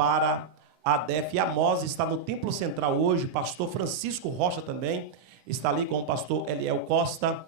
para a ADEF. E a MOS está no Templo Central hoje, pastor Francisco Rocha também está ali com o pastor Eliel Costa,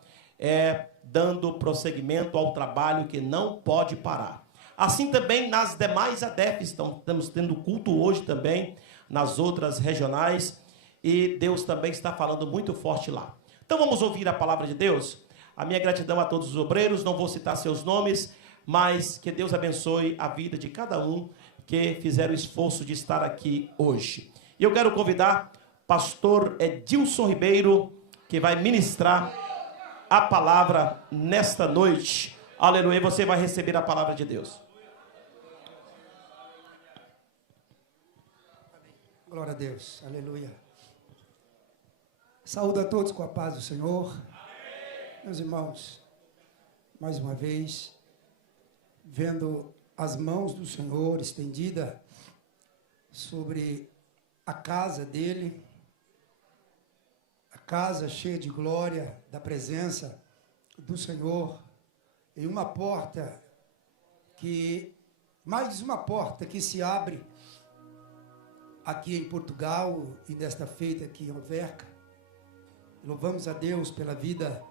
dando prosseguimento ao trabalho que não pode parar. Assim também nas demais ADEFs, estamos tendo culto hoje também, nas outras regionais, e Deus também está falando muito forte lá. Então vamos ouvir a palavra de Deus? A minha gratidão a todos os obreiros, não vou citar seus nomes, mas que Deus abençoe a vida de cada um que fizeram o esforço de estar aqui hoje. E eu quero convidar pastor Edilson Ribeiro, que vai ministrar a palavra nesta noite. Aleluia, você vai receber a palavra de Deus. Glória a Deus, aleluia. Saúdo a todos com a paz do Senhor. Amém. Meus irmãos, mais uma vez, vendo as mãos do Senhor estendida sobre a casa dele, a casa cheia de glória, da presença do Senhor, e uma porta mais uma porta que se abre aqui em Portugal e nesta feita aqui em Alverca. Louvamos a Deus pela vida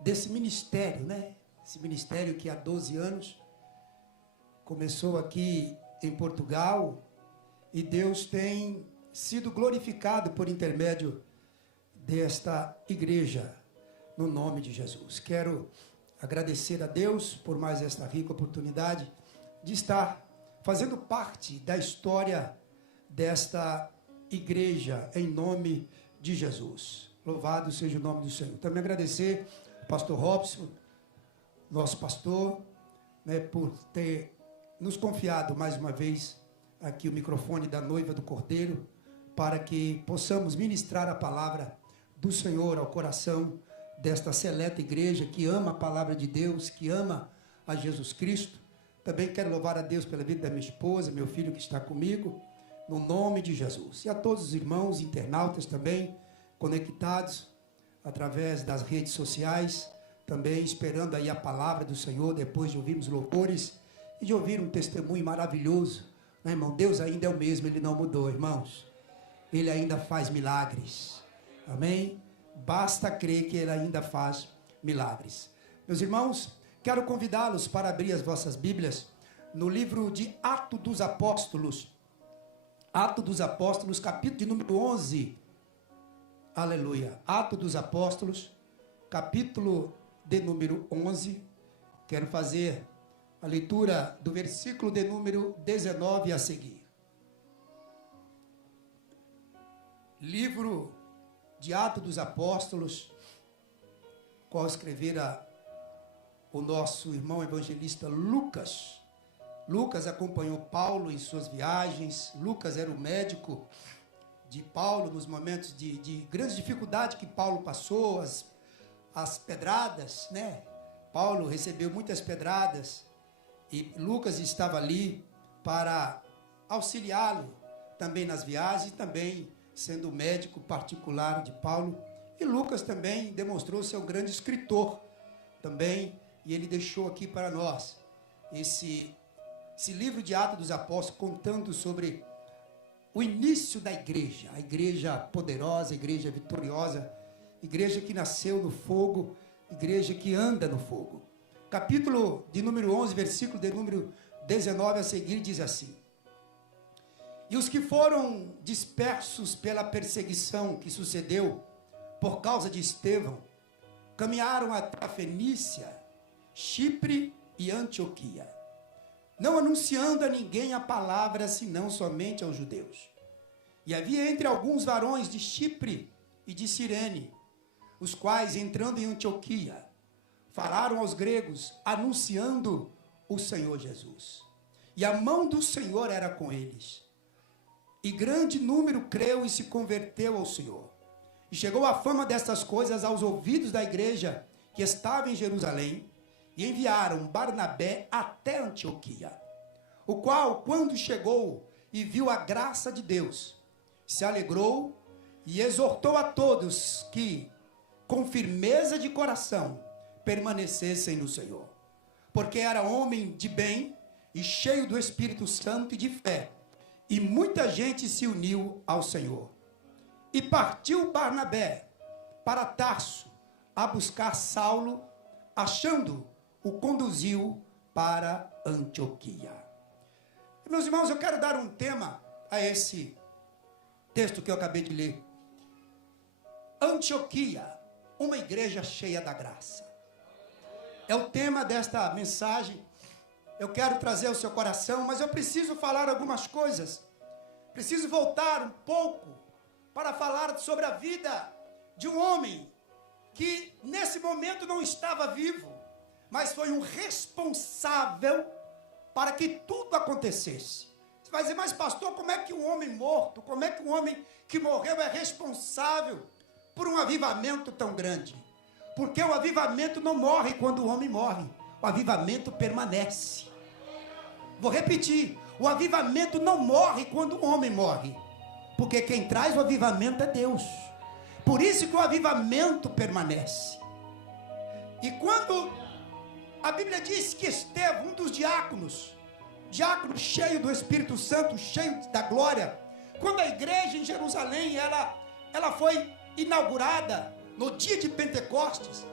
desse ministério, né? Esse ministério que há 12 anos começou aqui em Portugal e Deus tem sido glorificado por intermédio desta igreja, no nome de Jesus. Quero agradecer a Deus por mais esta rica oportunidade de estar fazendo parte da história desta igreja, em nome de Jesus. Louvado seja o nome do Senhor. Também agradecer ao pastor Robson, nosso pastor, né, por ter nos confiado mais uma vez aqui o microfone da noiva do Cordeiro, para que possamos ministrar a palavra do Senhor ao coração desta seleta igreja que ama a palavra de Deus, que ama a Jesus Cristo. Também quero louvar a Deus pela vida da minha esposa, meu filho que está comigo, no nome de Jesus. E a todos os irmãos internautas também, conectados através das redes sociais, também esperando aí a palavra do Senhor, depois de ouvirmos louvores e de ouvir um testemunho maravilhoso, né, irmão? Deus ainda é o mesmo, Ele não mudou, irmãos. Ele ainda faz milagres, amém? Basta crer que Ele ainda faz milagres. Meus irmãos, quero convidá-los para abrir as vossas Bíblias no livro de Atos dos Apóstolos, capítulo de número 11, aleluia, Atos dos Apóstolos, capítulo de número 11, quero fazer a leitura do versículo de número 19 a seguir. Livro de Atos dos Apóstolos, qual escrevera o nosso irmão evangelista Lucas. Lucas acompanhou Paulo em suas viagens. Lucas era o médico de Paulo nos momentos de grande dificuldade que Paulo passou, as pedradas, né? Paulo recebeu muitas pedradas e Lucas estava ali para auxiliá-lo também nas viagens, também sendo o médico particular de Paulo. E Lucas também demonstrou ser um grande escritor também, e ele deixou aqui para nós esse livro de Atos dos Apóstolos, contando sobre o início da igreja, a igreja poderosa, a igreja vitoriosa, igreja que nasceu no fogo, igreja que anda no fogo. Capítulo de número 11, versículo de número 19 a seguir, diz assim: E os que foram dispersos pela perseguição que sucedeu por causa de Estevão, caminharam até a Fenícia, Chipre e Antioquia, não anunciando a ninguém a palavra, senão somente aos judeus. E havia entre alguns varões de Chipre e de Cirene, os quais, entrando em Antioquia, falaram aos gregos, anunciando o Senhor Jesus. E a mão do Senhor era com eles. E grande número creu e se converteu ao Senhor. E chegou a fama destas coisas aos ouvidos da igreja que estava em Jerusalém, e enviaram Barnabé até Antioquia, o qual, quando chegou e viu a graça de Deus, se alegrou e exortou a todos que, com firmeza de coração, permanecessem no Senhor, porque era homem de bem e cheio do Espírito Santo e de fé, e muita gente se uniu ao Senhor. E partiu Barnabé para Tarso a buscar Saulo, achando, o conduziu para Antioquia. Meus irmãos, eu quero dar um tema a esse texto que eu acabei de ler. Antioquia, uma igreja cheia da graça. É o tema desta mensagem. Eu quero trazer ao seu coração, mas eu preciso falar algumas coisas. Preciso voltar um pouco para falar sobre a vida de um homem que nesse momento não estava vivo, mas foi um responsável para que tudo acontecesse. Você vai dizer, mas pastor, como é que um homem morto, como é que um homem que morreu é responsável por um avivamento tão grande? Porque o avivamento não morre quando o homem morre, o avivamento permanece. Vou repetir, o avivamento não morre quando o homem morre, porque quem traz o avivamento é Deus. Por isso que o avivamento permanece. E quando a Bíblia diz que Estevão, um dos diácono cheio do Espírito Santo, cheio da glória, quando a igreja em Jerusalém, ela foi inaugurada no dia de Pentecostes,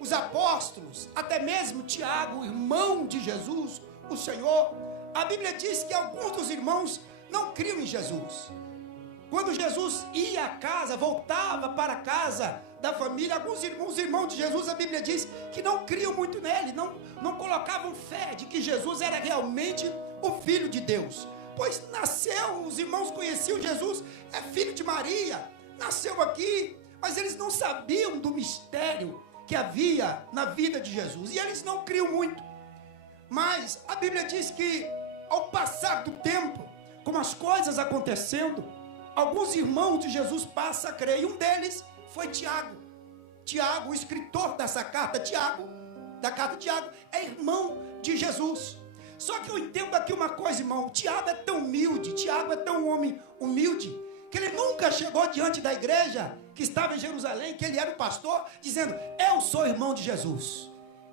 os apóstolos, até mesmo Tiago, irmão de Jesus, o Senhor, a Bíblia diz que alguns dos irmãos não criam em Jesus. Quando Jesus ia à casa, voltava para a casa da família, alguns irmãos de Jesus, a Bíblia diz que não criam muito nele, não colocavam fé de que Jesus era realmente o Filho de Deus. Pois nasceu, os irmãos conheciam Jesus, é filho de Maria, nasceu aqui, mas eles não sabiam do mistério que havia na vida de Jesus, e eles não criam muito. Mas a Bíblia diz que ao passar do tempo, com as coisas acontecendo, alguns irmãos de Jesus passam a crer, e um deles foi Tiago. Tiago, o escritor dessa carta, da carta de Tiago, é irmão de Jesus. Só que eu entendo aqui uma coisa, irmão, Tiago é tão humilde, Tiago é tão homem humilde, que ele nunca chegou diante da igreja que estava em Jerusalém, que ele era o pastor, dizendo, eu sou irmão de Jesus.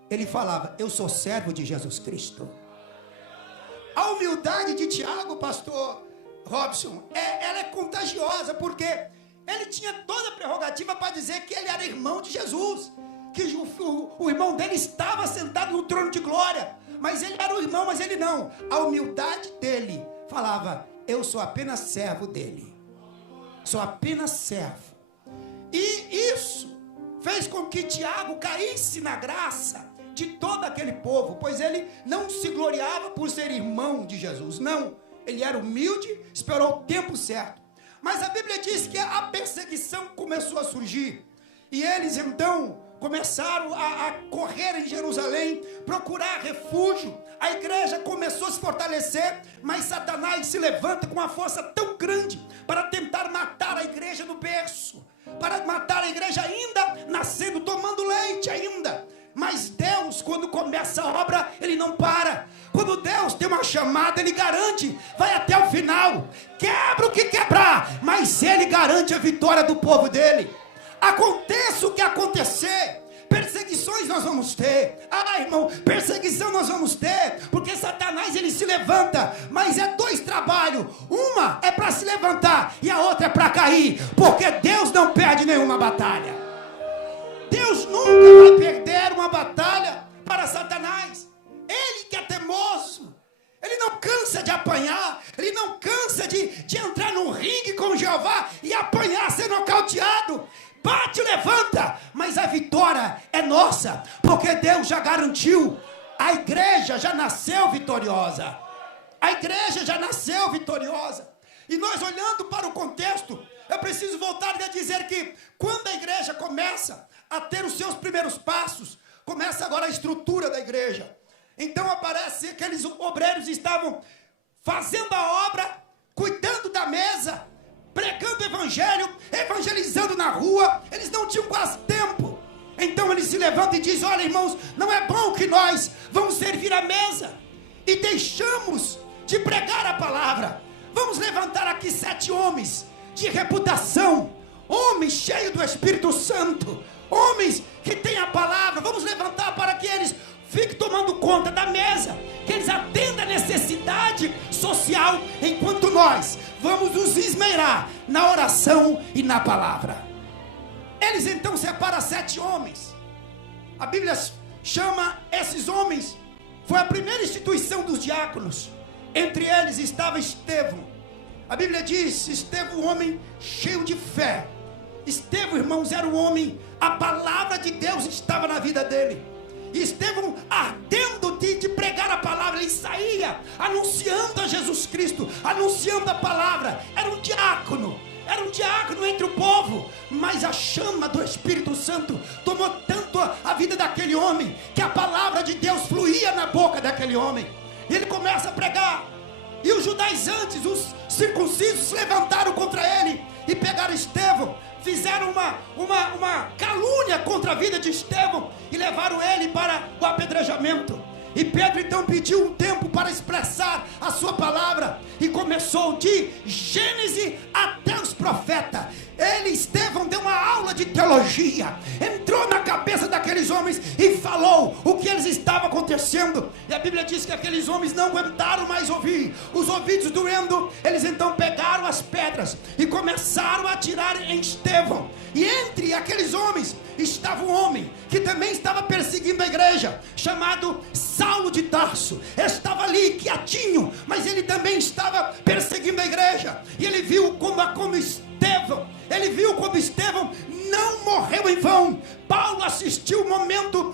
Ele falava, eu sou servo de Jesus Cristo. A humildade de Tiago, pastor Robson, ela é contagiosa, porque ele tinha toda a prerrogativa para dizer que ele era irmão de Jesus, que o irmão dele estava sentado no trono de glória, mas ele era o irmão, mas ele não. A humildade dele falava, eu sou apenas servo dele, sou apenas servo. E isso fez com que Tiago caísse na graça de todo aquele povo, pois ele não se gloriava por ser irmão de Jesus, não. Ele era humilde, esperou o tempo certo. Mas a Bíblia diz que a perseguição começou a surgir. E eles então começaram a correr em Jerusalém, procurar refúgio. A igreja começou a se fortalecer, mas Satanás se levanta com uma força tão grande para tentar matar a igreja no berço, para matar a igreja ainda nascendo, tomando leite ainda. Mas Deus, quando começa a obra, Ele não para. Quando Deus tem uma chamada, Ele garante, vai até o final, quebra o que quebrar, mas Ele garante a vitória do povo dEle. Aconteça o que acontecer, perseguições nós vamos ter. Irmão, perseguição nós vamos ter, porque Satanás ele se levanta, mas é dois trabalhos, uma é para se levantar e a outra é para cair, porque Deus não perde nenhuma batalha. Deus nunca vai perder uma batalha para Satanás. Ele que é teimoso, ele não cansa de apanhar, ele não cansa de entrar num ringue com Jeová e apanhar, ser nocauteado. Bate, levanta, mas a vitória é nossa, porque Deus já garantiu. A igreja já nasceu vitoriosa. A igreja já nasceu vitoriosa. E nós olhando para o contexto, eu preciso voltar a dizer que quando a igreja começa a ter os seus primeiros passos, começa agora a estrutura da igreja. Então aparece que aqueles obreiros estavam fazendo a obra, cuidando da mesa, pregando o evangelho, evangelizando na rua. Eles não tinham quase tempo. Então eles se levantam e dizem, olha irmãos, não é bom que nós vamos servir a mesa e deixamos de pregar a palavra. Vamos levantar aqui 7 homens de reputação, homens cheios do Espírito Santo, homens que têm a palavra. Vamos levantar para que eles fique tomando conta da mesa, que eles atendam a necessidade social, enquanto nós vamos nos esmerar na oração e na palavra. Eles então separam 7 homens. A Bíblia chama esses homens, foi a primeira instituição dos diáconos. Entre eles estava Estevão. A Bíblia diz: Estevão, um homem cheio de fé. Estevão, irmãos, era um homem, a palavra de Deus estava na vida dele. E Estevão, ardendo de pregar a palavra, ele saía anunciando a Jesus Cristo, anunciando a palavra. Era um diácono entre o povo. Mas a chama do Espírito Santo tomou tanto a vida daquele homem, que a palavra de Deus fluía na boca daquele homem. E ele começa a pregar. E os judaizantes, os circuncisos, se levantaram contra ele e pegaram Estevão. Fizeram uma calúnia contra a vida de Estevão e levaram ele para o apedrejamento. E Pedro então pediu um tempo para expressar a sua palavra, e começou de Gênesis até os profetas. Estevão, deu uma aula de teologia, entrou na cabeça daqueles homens e falou o que eles estavam acontecendo. E a Bíblia diz que aqueles homens não aguentaram mais ouvir, os ouvidos doendo. Eles então pegaram as pedras e começaram a atirar em Estevão. E entre aqueles homens estava um homem que também estava perseguindo a igreja, chamado Saulo de Tarso. Estava ali quietinho, mas ele também estava perseguindo a igreja. E ele viu como Estevão não morreu em vão. Paulo assistiu o momento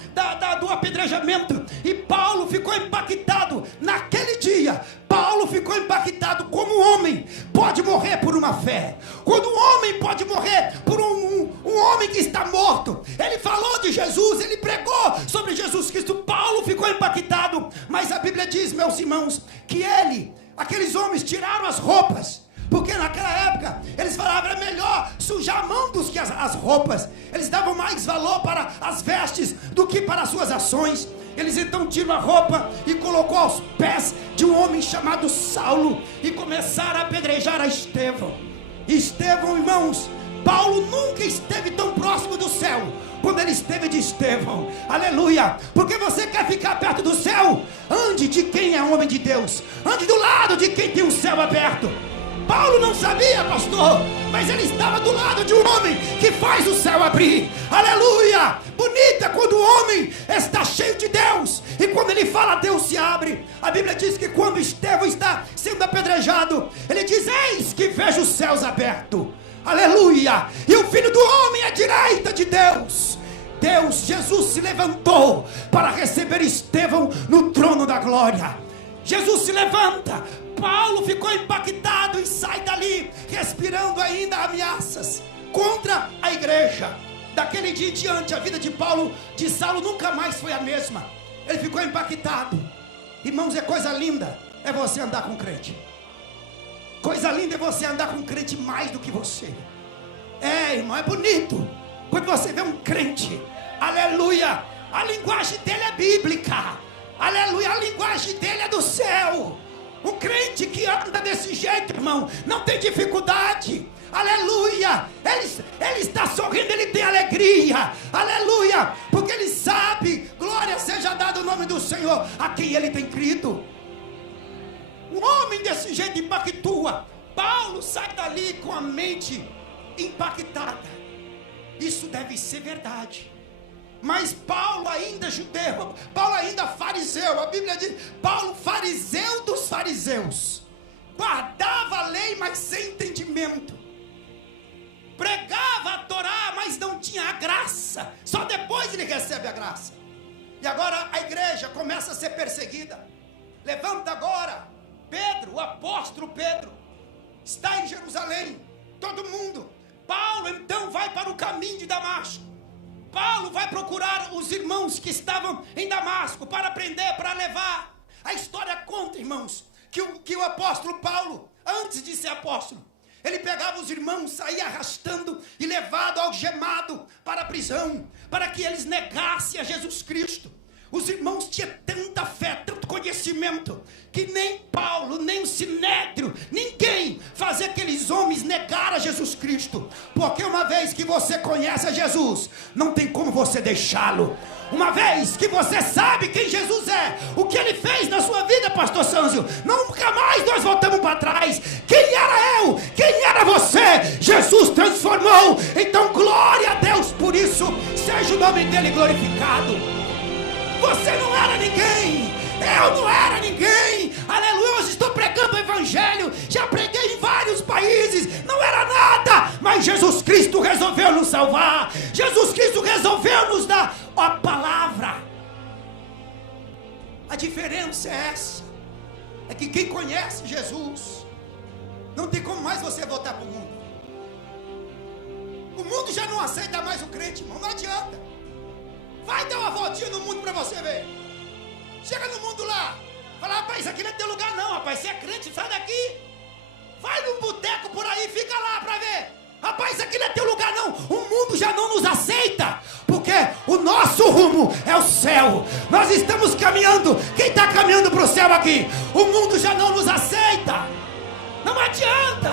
do apedrejamento, e Paulo ficou impactado. Naquele dia, Paulo ficou impactado como um homem pode morrer por uma fé, quando um homem pode morrer por um homem que está morto. Ele falou de Jesus, ele pregou sobre Jesus Cristo. Paulo ficou impactado. Mas a Bíblia diz, meus irmãos, que aqueles homens tiraram as roupas, porque naquela época eles falavam, era melhor sujar a mão do que as roupas. Eles davam mais valor para as vestes do que para as suas ações. Eles então tiram a roupa e colocou aos pés de um homem chamado Saulo, e começaram a apedrejar a Estevão. Estevão, irmãos, Paulo nunca esteve tão próximo do céu quando ele esteve de Estevão. Aleluia! Porque você quer ficar perto do céu? Ande de quem é homem de Deus, ande do lado de quem tem o céu aberto. Paulo não sabia, pastor, mas ele estava do lado de um homem que faz o céu abrir. Aleluia! Bonita quando o homem está cheio de Deus, e quando ele fala, Deus se abre. A Bíblia diz que quando Estevão está sendo apedrejado, ele diz: eis que vejo os céus abertos. Aleluia! E o Filho do Homem à direita de Deus. Jesus se levantou para receber Estevão no trono da glória. Jesus se levanta. Paulo ficou impactado e sai dali respirando ainda ameaças contra a igreja. Daquele dia em diante, a vida de Saulo nunca mais foi a mesma. Ele ficou impactado. Irmãos, é coisa linda é você andar com crente. Coisa linda é você andar com crente mais do que você. Irmão, é bonito quando você vê um crente. Aleluia! A linguagem dele é bíblica. Aleluia! A linguagem dele é do céu. Um crente que anda desse jeito, irmão, não tem dificuldade. Aleluia! Ele está sorrindo, ele tem alegria. Aleluia! Porque ele sabe, glória seja dada o nome do Senhor, a quem ele tem crido. Um homem desse jeito impactua. Paulo sai dali com a mente impactada. Isso deve ser verdade. Mas Paulo ainda judeu, Paulo ainda fariseu. A Bíblia diz, Paulo fariseu dos fariseus, guardava a lei, mas sem entendimento. Pregava a Torá, mas não tinha a graça. Só depois ele recebe a graça. E agora a igreja começa a ser perseguida. Levanta agora Pedro, o apóstolo Pedro, está em Jerusalém. Todo mundo. Paulo então vai para o caminho de Damasco. Paulo vai procurar os irmãos que estavam em Damasco para prender, para levar. A história conta, irmãos, que o apóstolo Paulo, antes de ser apóstolo, ele pegava os irmãos, saía arrastando e levado algemado para a prisão, para que eles negassem a Jesus Cristo. Os irmãos tinham tanta fé, tanto conhecimento, que nem Paulo, nem o Sinédrio, ninguém fazia aqueles homens negar a Jesus Cristo. Cristo. Porque uma vez que você conhece a Jesus, não tem como você deixá-lo. Uma vez que você sabe quem Jesus é, o que Ele fez na sua vida, pastor Sânzio, nunca mais nós voltamos para trás. Quem era eu? Quem era você? Jesus transformou. Então glória a Deus por isso. Seja o nome dEle glorificado. Você não era ninguém. Eu não era ninguém. Aleluia, hoje estou pregando o Evangelho. Já preguei em vários países. Não era nada, mas Jesus Cristo resolveu nos salvar. Jesus Cristo resolveu nos dar a palavra. A diferença é essa. É que quem conhece Jesus, não tem como mais você voltar para o mundo. O mundo já não aceita mais o crente, irmão. Não adianta. Vai dar uma voltinha no mundo para você ver. Chega no mundo lá, fala, rapaz, isso aqui não é teu lugar não, rapaz, você é crente, sai daqui. Vai num boteco por aí, fica lá para ver. Rapaz, isso aqui não é teu lugar não. O mundo já não nos aceita, porque o nosso rumo é o céu. Nós estamos caminhando. Quem está caminhando para o céu aqui? O mundo já não nos aceita. Não adianta.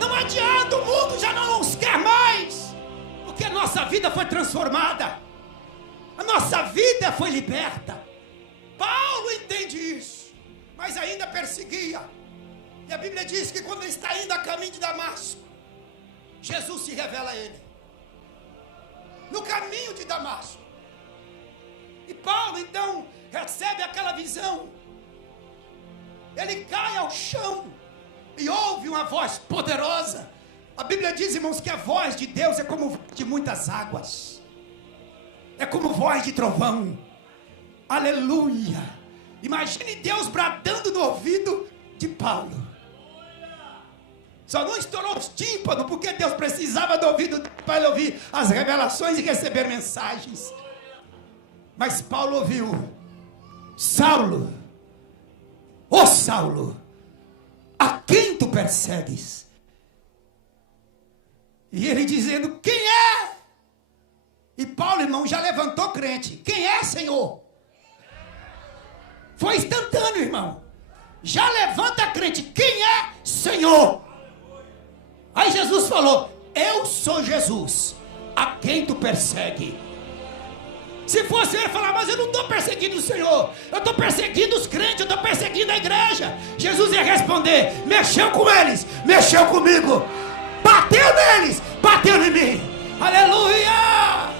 Não adianta, o mundo já não nos quer mais, porque a nossa vida foi transformada. A nossa vida foi liberta. Paulo entende isso, mas ainda perseguia. E a Bíblia diz que quando ele está indo a caminho de Damasco, Jesus se revela a ele. No caminho de Damasco. E Paulo então recebe aquela visão. Ele cai ao chão e ouve uma voz poderosa. A Bíblia diz, irmãos, que a voz de Deus é como de muitas águas. É como voz de trovão. Aleluia. Imagine Deus bradando no ouvido de Paulo. Só não estourou os tímpanos, porque Deus precisava do ouvido para ele ouvir as revelações e receber mensagens. Mas Paulo ouviu: Saulo, ó Saulo, a quem tu persegues? E ele dizendo: quem é? E Paulo, irmão, já levantou crente. Quem é, Senhor? Foi instantâneo, irmão. Já levanta crente. Quem é, Senhor? Aí Jesus falou: eu sou Jesus, a quem tu persegue. Se fosse ele falar: mas eu não estou perseguindo o Senhor, eu estou perseguindo os crentes, eu estou perseguindo a igreja, Jesus ia responder: mexeu com eles, mexeu comigo. Bateu neles, bateu em mim. Aleluia.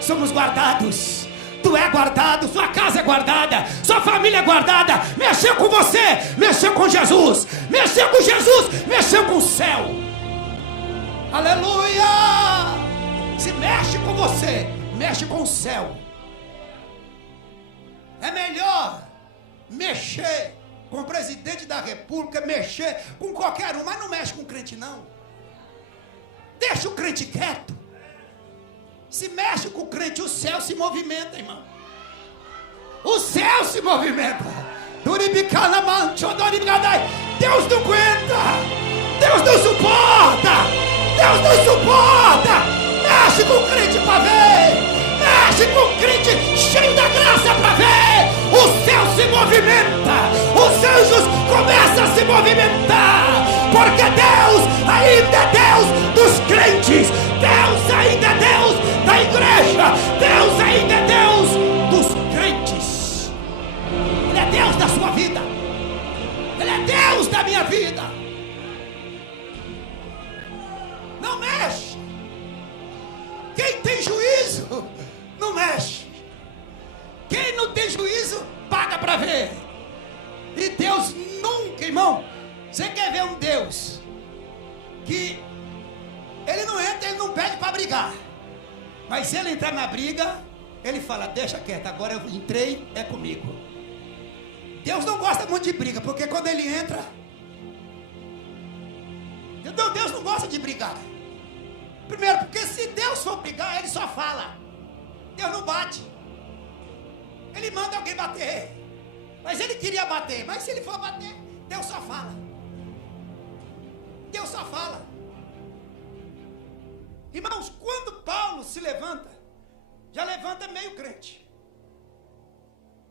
Somos guardados. Tu é guardado, sua casa é guardada, sua família é guardada. Mexeu com você, mexeu com Jesus. Mexeu com Jesus, mexeu com o céu. Aleluia. Se mexe com você, mexe com o céu. É melhor mexer com o presidente da república, mexer com qualquer um, mas não mexe com o crente não. Deixa o crente quieto. Se mexe com o crente, o céu se movimenta, irmão. O céu se movimenta. Deus não aguenta. Deus não suporta. Deus não suporta. Mexe com o crente para ver. Mexe com o crente cheio da graça para ver. O céu se movimenta. Os anjos começam a se movimentar. Porque Deus ainda é Deus dos crentes. Deus ainda é Deus da igreja. Deus ainda é Deus dos crentes. Ele é Deus da sua vida. Ele é Deus da minha vida. Não mexe. Quem tem juízo, não mexe. Quem não tem juízo, paga para ver. E Deus nunca, irmão. Você quer ver um Deus que ele não entra, ele não pede para brigar. Mas se ele entrar na briga, ele fala: deixa quieto, agora eu entrei, é comigo. Deus não gosta muito de briga, porque quando ele entra, Deus não gosta de brigar. Primeiro, porque se Deus for brigar, ele só fala. Deus não bate. Ele manda alguém bater. Mas ele queria bater, mas se ele for bater, Deus só fala. Deus só fala. Irmãos, quando Paulo se levanta, já levanta meio crente,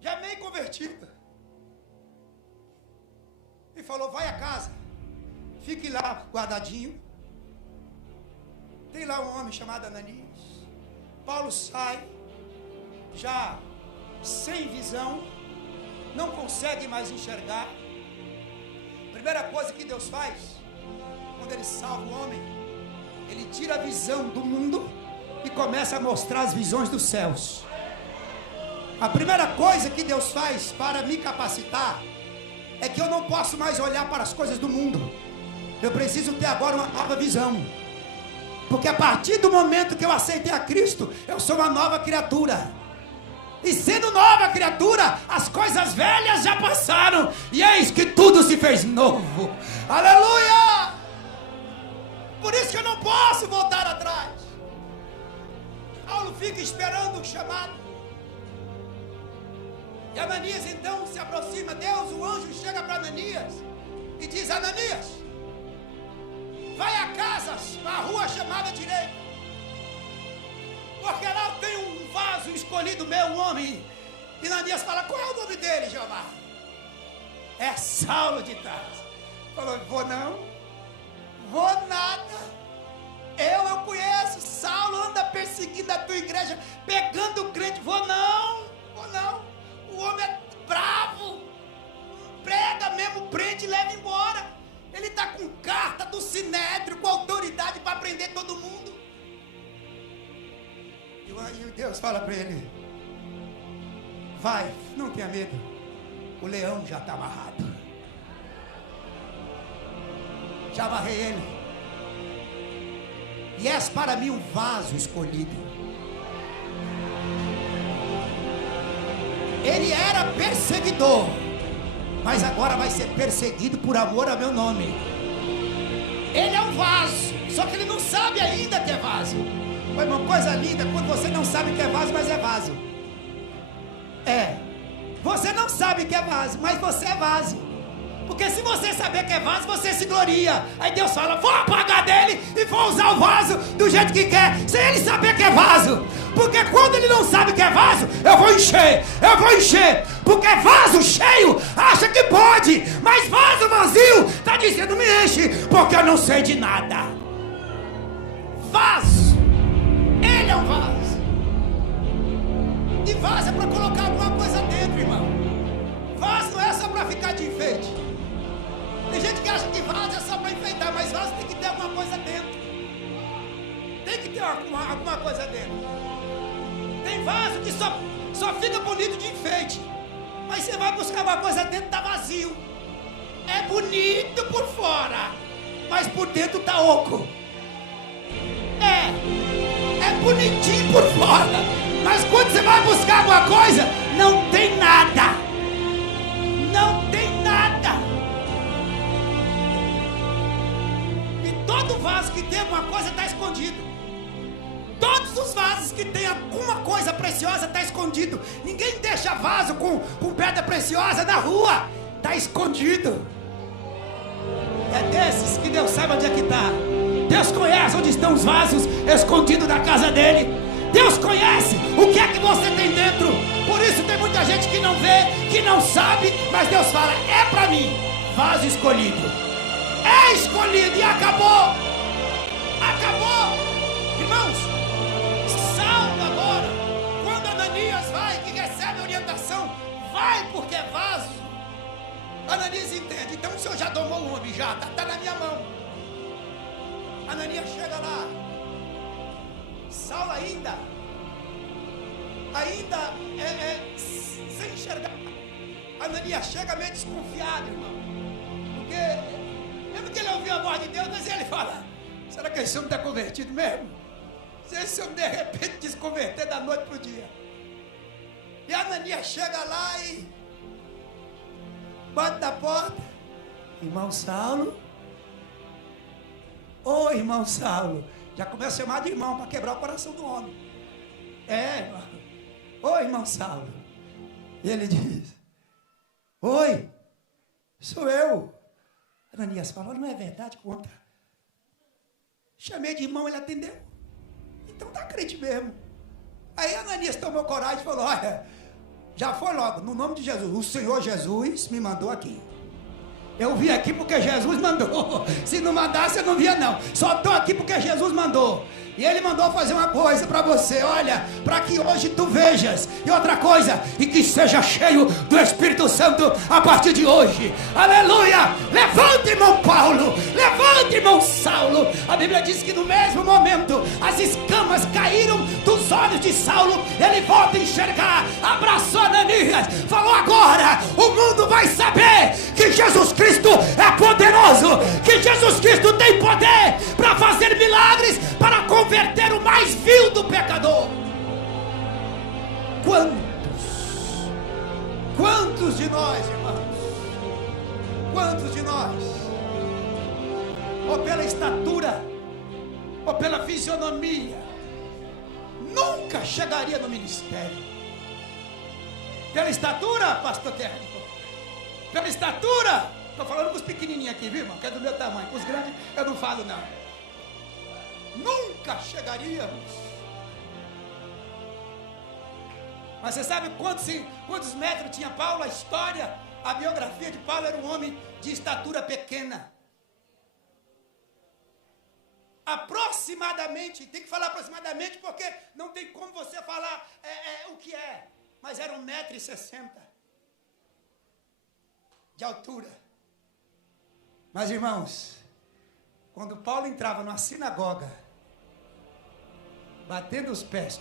já meio convertido, e falou: vai a casa, Fique lá guardadinho. Tem lá um homem chamado Ananias. Paulo sai, já sem visão, não consegue mais enxergar. Primeira coisa que Deus faz, quando Ele salva o homem, Ele tira a visão do mundo e começa a mostrar as visões dos céus. A primeira coisa que Deus faz para me capacitar é que eu não posso mais olhar para as coisas do mundo. Eu preciso ter agora uma nova visão. Porque a partir do momento que eu aceitei a Cristo, eu sou uma nova criatura. E sendo nova criatura, as coisas velhas já passaram, e eis que tudo se fez novo. Aleluia! Por isso que eu não posso voltar atrás. Paulo fica esperando o chamado. E Ananias então se aproxima. Deus, o anjo chega para Ananias e diz: Ananias, vai a casas, na rua chamada direita, porque lá eu tenho um vaso escolhido meu, um homem. E Ananias fala: qual é o nome dele, Jeová? É Saulo de Tarso. Falou: vou não, vou nada. Eu conheço. Saulo anda perseguindo a tua igreja, pegando o crente. Vou não. O homem é bravo, prega mesmo, prende e leva embora. Ele está com carta do Sinédrio, com autoridade para prender todo mundo. E Deus fala para ele: vai, não tenha medo, o leão já está amarrado, já amarrei ele, e és para mim um vaso escolhido. Ele era perseguidor, mas agora vai ser perseguido por amor ao meu nome. Ele é um vaso, só que ele não sabe ainda que é vaso. Foi uma coisa linda quando você não sabe que é vaso, mas é vaso. Você não sabe que é vaso, mas você é vaso. Porque se você saber que é vaso, você se gloria. Aí Deus fala: vou apagar dele e vou usar o vaso do jeito que quer, sem ele saber que é vaso. Porque quando ele não sabe que é vaso, eu vou encher. Porque vaso cheio acha que pode, mas vaso vazio está dizendo: me enche, porque eu não sei de nada. Vaso, ele é um vaso. E vaso é para colocar alguma coisa dentro, irmão. Vaso não é só para ficar de enfeite. Tem gente que acha que vaso é só para enfeitar, mas vaso tem que ter alguma coisa dentro. Tem que ter alguma coisa dentro. Tem vaso que só fica bonito de enfeite, mas você vai buscar uma coisa dentro, está vazio. É bonito por fora, mas por dentro está oco. É bonitinho por fora, mas quando você vai buscar alguma coisa, não tem nada. Não tem nada. E todo vaso que tem alguma coisa está escondido. Todos os vasos que tem alguma coisa preciosa está escondido. Ninguém deixa vaso com pedra preciosa na rua. Está escondido. É desses que Deus sabe onde é que está. Deus conhece onde estão os vasos escondidos da casa dele. Deus conhece o que é que você tem dentro. Por isso tem muita gente que não vê, que não sabe, mas Deus fala: é para mim, vaso escolhido. É escolhido e acabou. Irmãos, Saulo agora, quando Ananias vai, que recebe a orientação, vai porque é vaso. Ananias entende: então o Senhor já domou o homem, já está na minha mão. Ananias chega lá. Saulo ainda sem enxergar. Ananias chega meio desconfiado, irmão, porque mesmo que ele ouviu a voz de Deus, mas ele fala: será que esse homem está convertido mesmo? Se esse homem de repente desconverter da noite para o dia. E Ananias chega lá e bate na porta: irmão Saulo. Ô irmão Saulo. Já começa a chamar de irmão para quebrar o coração do homem. Irmão. Ô irmão Saulo. E ele diz: oi, sou eu. Ananias fala: não é verdade, conta. Chamei de irmão, ele atendeu. Então tá crente mesmo. Aí Ananias tomou coragem e falou: olha, já foi logo, no nome de Jesus, o Senhor Jesus me mandou aqui. Eu vim aqui porque Jesus mandou. Se não mandasse, eu não via não. Só estou aqui porque Jesus mandou. E Ele mandou fazer uma coisa para você, olha, para que hoje tu vejas. E outra coisa, e que seja cheio do Espírito Santo a partir de hoje. Aleluia! Levante, irmão Paulo, levante, irmão Saulo. A Bíblia diz que no mesmo momento as escamas caíram dos olhos de Saulo. Ele volta a enxergar, abraçou Ananias, falou: agora o mundo vai saber que Jesus Cristo é poderoso, que Jesus Cristo tem poder para fazer milagres, para converter o mais vil do pecador. Quantos de nós, irmãos, quantos de nós, ou pela estatura, ou pela fisionomia, nunca chegaria no ministério? Pela estatura, pastor Terno, pela estatura, estou falando com os pequenininhos aqui, viu, irmão, que é do meu tamanho, com os grandes eu não falo não. Nunca chegaríamos. Mas você sabe quantos metros tinha Paulo? A história, a biografia de Paulo era um homem de estatura pequena. Aproximadamente, tem que falar aproximadamente porque não tem como você falar o que é. Mas era 1,60 m de altura. Mas irmãos, quando Paulo entrava numa sinagoga, batendo os pés,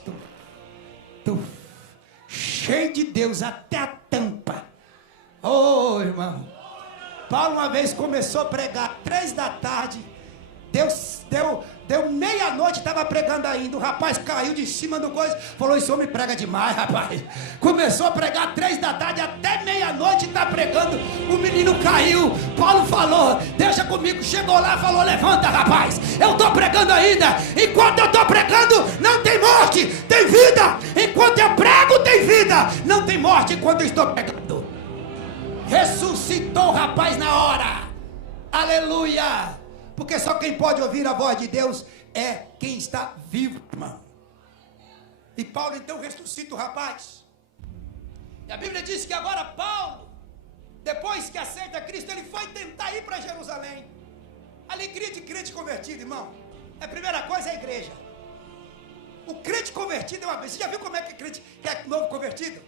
cheio de Deus até a tampa. Oh, irmão, Paulo uma vez começou a pregar 3 da tarde, deu meia-noite, estava pregando ainda, o rapaz caiu de cima do coisa, falou: isso homem prega demais, rapaz. Começou a pregar 3 da tarde, até meia-noite está pregando, o menino caiu. Paulo falou: deixa comigo, chegou lá, falou: levanta, rapaz, eu estou pregando ainda. Enquanto eu estou pregando, não tem morte, tem vida. Enquanto eu prego, tem vida, não tem morte enquanto eu estou pregando. Ressuscitou o rapaz na hora. Aleluia. Porque só quem pode ouvir a voz de Deus é quem está vivo, irmão. E Paulo então ressuscita o rapaz. E a Bíblia diz que agora Paulo, depois que aceita Cristo, ele foi tentar ir para Jerusalém. Alegria de crente convertido, irmão. A primeira coisa é a igreja. O crente convertido é uma bênção. Você já viu como é que crente que é novo convertido?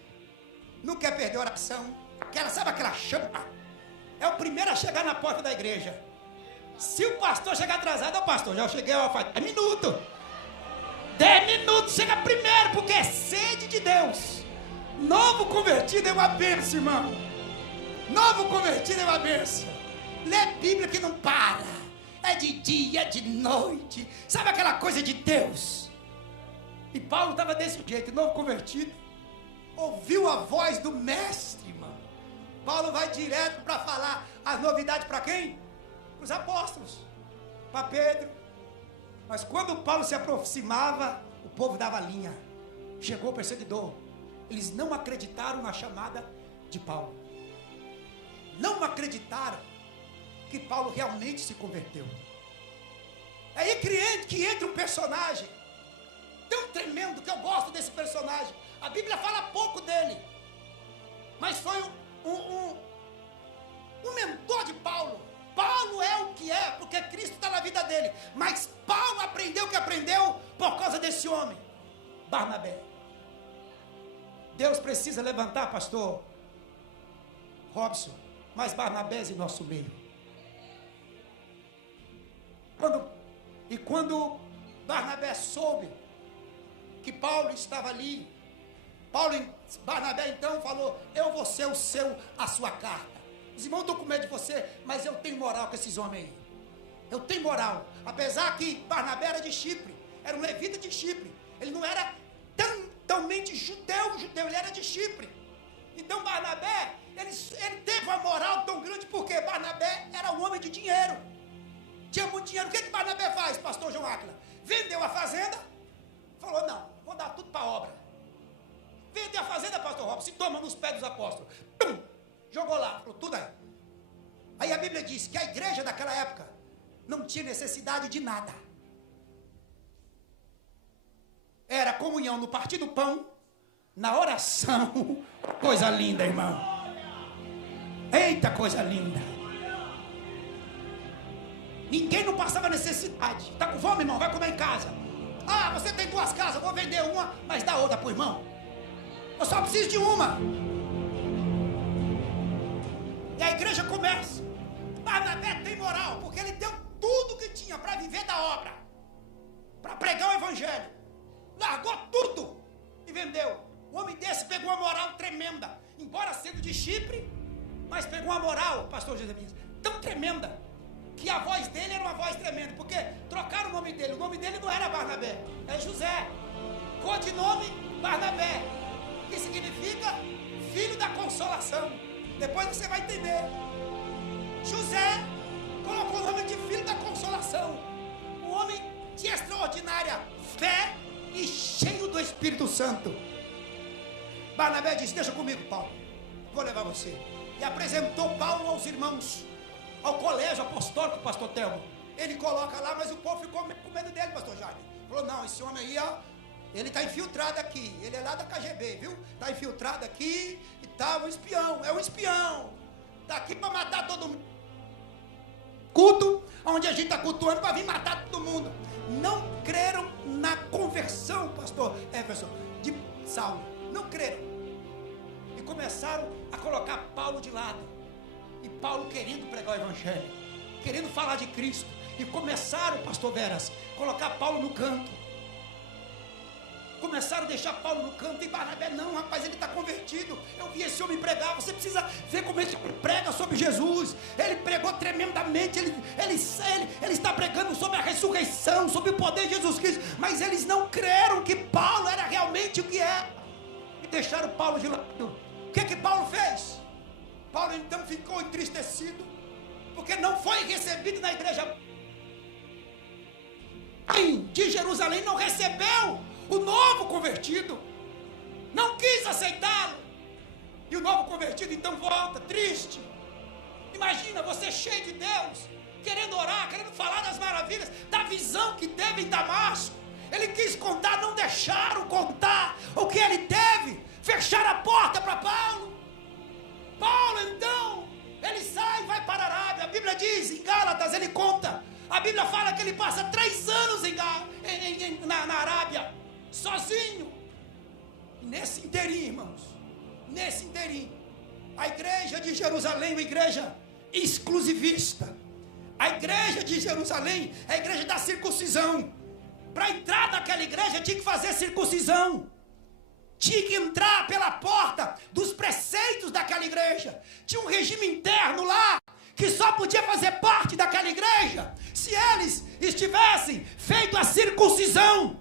Não quer perder a oração. Sabe aquela chama? É o primeiro a chegar na porta da igreja. Se o pastor chegar atrasado, ó pastor, já cheguei, faz 10 minutos. 10 minutos, chega primeiro, porque é sede de Deus. Novo convertido é uma bênção, irmão. Novo convertido é uma bênção. Lê Bíblia que não para. É de dia, é de noite. Sabe aquela coisa de Deus? E Paulo estava desse jeito, novo convertido. Ouviu a voz do mestre, irmão. Paulo vai direto para falar as novidades para quem? Os apóstolos, para Pedro. Mas quando Paulo se aproximava, o povo dava linha. Chegou o perseguidor. Eles não acreditaram na chamada de Paulo. Não acreditaram que Paulo realmente se converteu. É aí que entra um personagem tão tremendo, que eu gosto desse personagem. A Bíblia fala pouco dele, mas foi um mentor de Paulo. Paulo é o que é, porque Cristo está na vida dele. Mas Paulo aprendeu o que aprendeu por causa desse homem, Barnabé. Deus precisa levantar, pastor Robson, mais Barnabés em nosso meio. Quando Barnabé soube que Paulo estava ali, Barnabé então falou: eu vou ser a sua carta. Os irmãos estão com medo de você, mas eu tenho moral com esses homens aí. Eu tenho moral. Apesar que Barnabé era de Chipre, era um levita de Chipre. Ele não era totalmente judeu, ele era de Chipre. Então Barnabé, ele teve uma moral tão grande porque Barnabé era um homem de dinheiro. Tinha muito dinheiro. O que Barnabé faz, pastor João Áquila? Vendeu a fazenda, falou: não, vou dar tudo para a obra. Vendeu a fazenda, pastor Robson, se toma nos pés dos apóstolos. Pum! Jogou lá, falou tudo aí. Aí a Bíblia diz que a igreja daquela época não tinha necessidade de nada. Era comunhão no partir do pão, na oração. Coisa linda, irmão. Eita, coisa linda. Ninguém não passava necessidade. Está com fome, irmão? Vai comer em casa. Ah, você tem 2 casas, vou vender uma, mas dá outra para o irmão. Eu só preciso de uma. E a igreja começa. Barnabé tem moral, porque ele deu tudo que tinha para viver da obra, para pregar o evangelho. Largou tudo e vendeu. O homem desse pegou uma moral tremenda, embora sendo de Chipre, mas pegou uma moral, pastor Jeremias, tão tremenda, que a voz dele era uma voz tremenda, porque trocaram o nome dele não era Barnabé, era José, codinome Barnabé, que significa filho da consolação. Depois você vai entender. José colocou o nome de filho da consolação, um homem de extraordinária fé e cheio do Espírito Santo. Barnabé disse: deixa comigo, Paulo, vou levar você. E apresentou Paulo aos irmãos, ao colégio apostólico, pastor Telmo. Ele coloca lá, mas o povo ficou com medo dele, pastor Jaime. Falou: não, esse homem aí, ó, ele está infiltrado aqui, ele é lá da KGB, viu? Está infiltrado aqui e tal, é um espião, está aqui para matar todo mundo. Culto, onde a gente está cultuando para vir matar todo mundo. Não creram na conversão, pastor Everson, de Saulo, não creram. E começaram a colocar Paulo de lado. E Paulo querendo pregar o evangelho, querendo falar de Cristo. E começaram, pastor Veras, colocar Paulo no canto. Começaram a deixar Paulo no canto. E Barnabé: não, rapaz, ele está convertido. Eu vi esse homem pregar. Você precisa ver como ele prega sobre Jesus. Ele pregou tremendamente. Ele está pregando sobre a ressurreição, sobre o poder de Jesus Cristo. Mas eles não creram que Paulo era realmente o que é. E deixaram Paulo de lado. O que Paulo fez? Paulo então ficou entristecido, porque não foi recebido na igreja de Jerusalém, não recebeu o novo convertido, não quis aceitá-lo. E o novo convertido então volta triste. Imagina você cheio de Deus, querendo orar, querendo falar das maravilhas, da visão que teve em Damasco. Ele quis contar, não deixaram contar o que ele teve, fecharam a porta para Paulo. Paulo então, ele sai e vai para a Arábia. A Bíblia diz, em Gálatas ele conta, a Bíblia fala que ele passa 3 anos na Arábia, sozinho. E nesse inteirinho, irmãos, nesse inteirinho, a igreja de Jerusalém, uma igreja exclusivista. A igreja de Jerusalém é a igreja da circuncisão. Para entrar naquela igreja tinha que fazer circuncisão. Tinha que entrar pela porta dos preceitos daquela igreja. Tinha um regime interno lá, que só podia fazer parte daquela igreja se eles estivessem feito a circuncisão.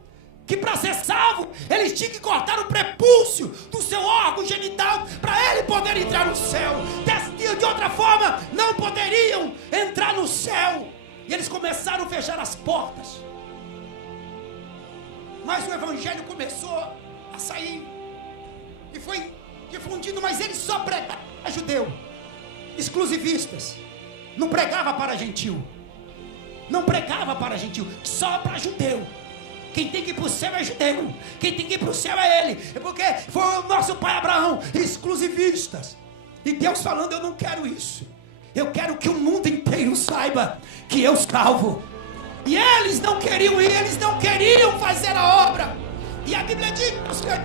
Que para ser salvo, eles tinham que cortar o prepúcio do seu órgão genital para ele poder entrar no céu. De outra forma, não poderiam entrar no céu. E eles começaram a fechar as portas. Mas o evangelho começou a sair e foi difundido, mas ele só pregava para judeu, exclusivistas. Não pregava para gentil. Não pregava para gentil, só para judeu. Quem tem que ir para o céu é judeu. Quem tem que ir para o céu é ele. É porque foi o nosso pai Abraão, exclusivistas. E Deus falando: eu não quero isso. Eu quero que o mundo inteiro saiba que eu salvo. E eles não queriam ir, eles não queriam fazer a obra. E a Bíblia diz,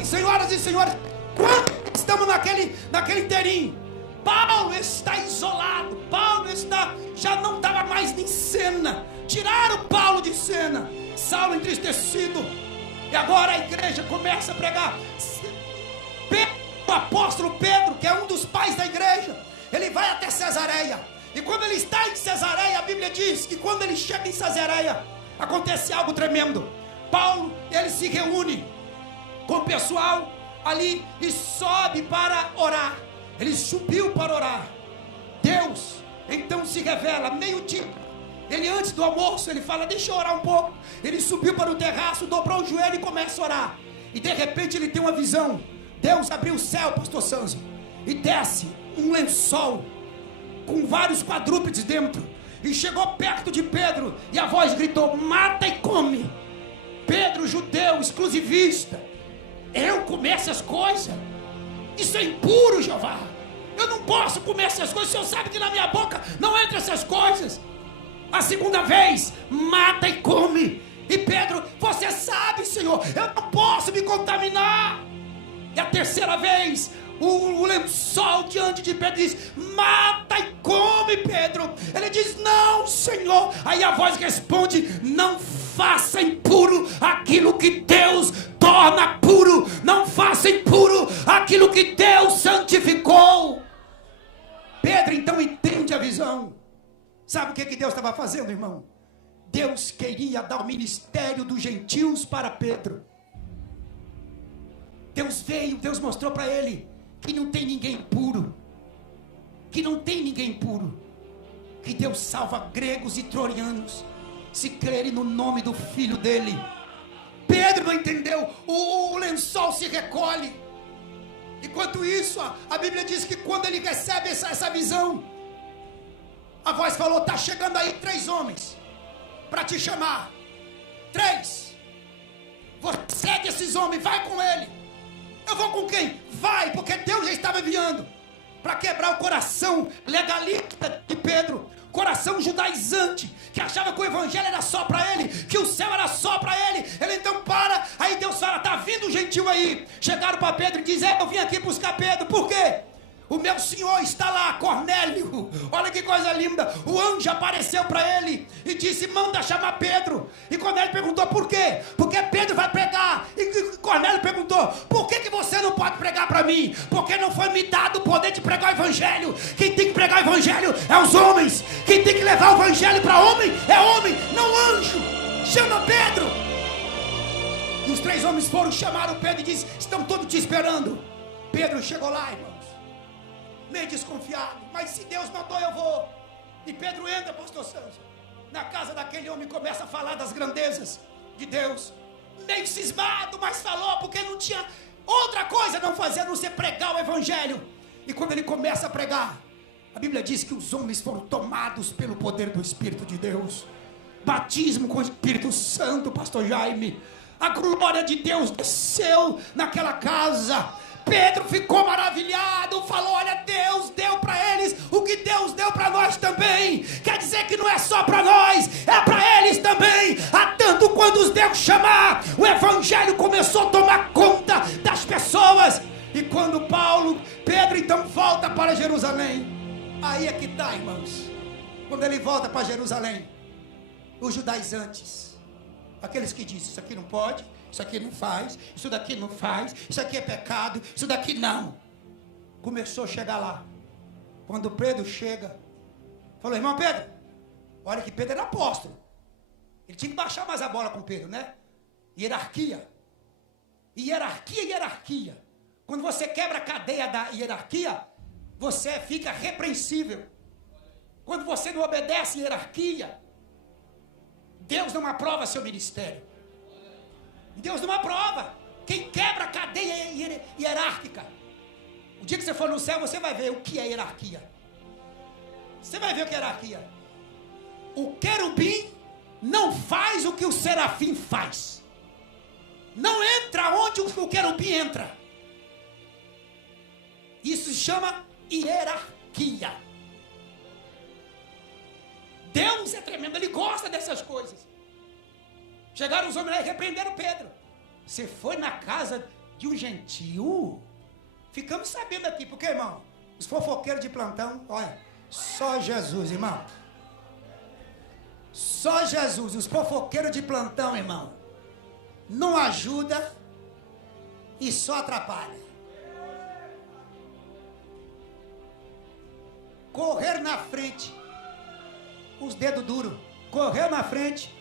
senhoras e senhores, quando estamos naquele inteirinho, Paulo está isolado. Paulo já não estava mais em cena. Tiraram Paulo de cena. Saulo entristecido. E agora a igreja começa a pregar. O apóstolo Pedro, que é um dos pais da igreja, ele vai até Cesareia. E quando ele está em Cesareia, a Bíblia diz que quando ele chega em Cesareia, acontece algo tremendo. Paulo, ele se reúne com o pessoal ali e sobe para orar. Ele subiu para orar. Deus então se revela, meio-dia. Ele, antes do almoço, ele fala: deixa eu orar um pouco. Ele subiu para o terraço, dobrou o joelho e começa a orar. E de repente ele tem uma visão. Deus abriu o céu, pastor Sanzo, e desce um lençol com vários quadrúpedes dentro. E chegou perto de Pedro e a voz gritou: mata e come. Pedro, judeu, exclusivista: eu comer essas coisas? Isso é impuro, Jeová. Eu não posso comer essas coisas. O Senhor sabe que na minha boca não entram essas coisas. A segunda vez, mata e come. E Pedro, você sabe, Senhor, eu não posso me contaminar. E a terceira vez, o lençol diante de Pedro diz: mata e come, Pedro. Ele diz: não, Senhor. Aí a voz responde: não faça impuro aquilo que Deus torna puro. Não faça impuro aquilo que Deus santificou. Pedro então entende a visão. Sabe o que Deus estava fazendo, irmão? Deus queria dar o ministério dos gentios para Pedro. Deus veio, Deus mostrou para ele que não tem ninguém puro. Que não tem ninguém puro. Que Deus salva gregos e troianos se crerem no nome do filho dele. Pedro não entendeu. O lençol se recolhe. Enquanto isso, a Bíblia diz que quando ele recebe essa visão, a voz falou: está chegando aí 3 homens para te chamar. 3. Você segue esses homens, vai com ele. Eu vou com quem? Vai, porque Deus já estava enviando para quebrar o coração legalista de Pedro, coração judaizante, que achava que o evangelho era só para ele, que o céu era só para ele. Ele então para, aí Deus fala: está vindo um gentil aí. Chegaram para Pedro e dizem: eu vim aqui buscar Pedro. Por quê? O meu senhor está lá, Cornélio. Olha que coisa linda. O anjo apareceu para ele e disse: manda chamar Pedro. E Cornélio perguntou: por quê? Porque Pedro vai pregar. E Cornélio perguntou: por que você não pode pregar para mim? Porque não foi me dado o poder de pregar o evangelho. Quem tem que pregar o evangelho é os homens. Quem tem que levar o evangelho para homem é homem, não anjo. Chama Pedro. E os 3 homens foram, chamaram Pedro e disse: estão todos te esperando. Pedro chegou lá, irmãos, meio desconfiado, mas se Deus mandou, eu vou. E Pedro entra, pastor Santos, na casa daquele homem, começa a falar das grandezas de Deus, meio cismado, mas falou, porque não tinha outra coisa a não fazer, a não ser pregar o evangelho. E quando ele começa a pregar, a Bíblia diz que os homens foram tomados pelo poder do Espírito de Deus. Batismo com o Espírito Santo, pastor Jaime. A glória de Deus desceu naquela casa. Pedro ficou maravilhado, falou: olha, Deus deu para eles o que Deus deu para nós também. Quer dizer que não é só para nós, é para eles também. Há tanto quando os Deus chamar, o evangelho começou a tomar conta das pessoas. E quando Pedro então volta para Jerusalém, aí é que está, irmãos. Quando ele volta para Jerusalém, os judaizantes, aqueles que dizem: isso aqui não pode, isso aqui não faz, isso daqui não faz, isso aqui é pecado, isso daqui não. Começou a chegar lá. Quando Pedro chega, falou: irmão Pedro, olha que Pedro era apóstolo. Ele tinha que baixar mais a bola com Pedro, né? Hierarquia. Hierarquia. Quando você quebra a cadeia da hierarquia, você fica repreensível. Quando você não obedece hierarquia, Deus não aprova seu ministério. Deus não aprova. Quem quebra a cadeia hierárquica, o dia que você for no céu, você vai ver o que é hierarquia. Você vai ver o que é hierarquia. O querubim não faz o que o serafim faz. Não entra onde o querubim entra. Isso se chama hierarquia. Deus é tremendo, ele gosta dessas coisas. Chegaram os homens lá e repreenderam Pedro. Você foi na casa de um gentil? Ficamos sabendo aqui, porque, irmão, os fofoqueiros de plantão, olha, só Jesus, irmão. Só Jesus, os fofoqueiros de plantão, irmão, não ajuda e só atrapalha. Correr na frente, os dedos duros, correu na frente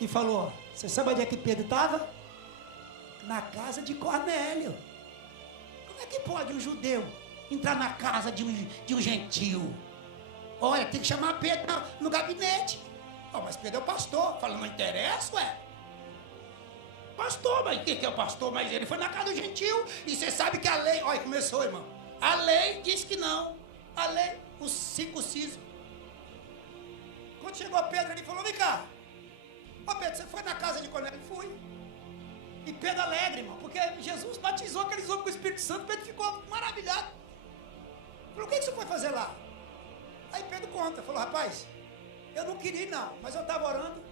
e falou: você sabe onde é que Pedro estava? Na casa de Cornélio. Como é que pode um judeu entrar na casa de um gentil? Olha, tem que chamar Pedro no gabinete. Oh, mas Pedro é o pastor. Fala: não interessa, ué. Pastor, mas o que é o pastor? Mas ele foi na casa do gentil. E você sabe que a lei... Olha, começou, irmão. A lei diz que não. A lei, os circuncisam. Quando chegou Pedro, ele falou: vem cá. Ó, Pedro, você foi na casa de Cornélio? Fui. E Pedro alegre, irmão, porque Jesus batizou aqueles homens com o Espírito Santo. Pedro ficou maravilhado. Falou: o que você foi fazer lá? Aí Pedro conta, falou: rapaz, Eu não queria não, mas eu estava orando.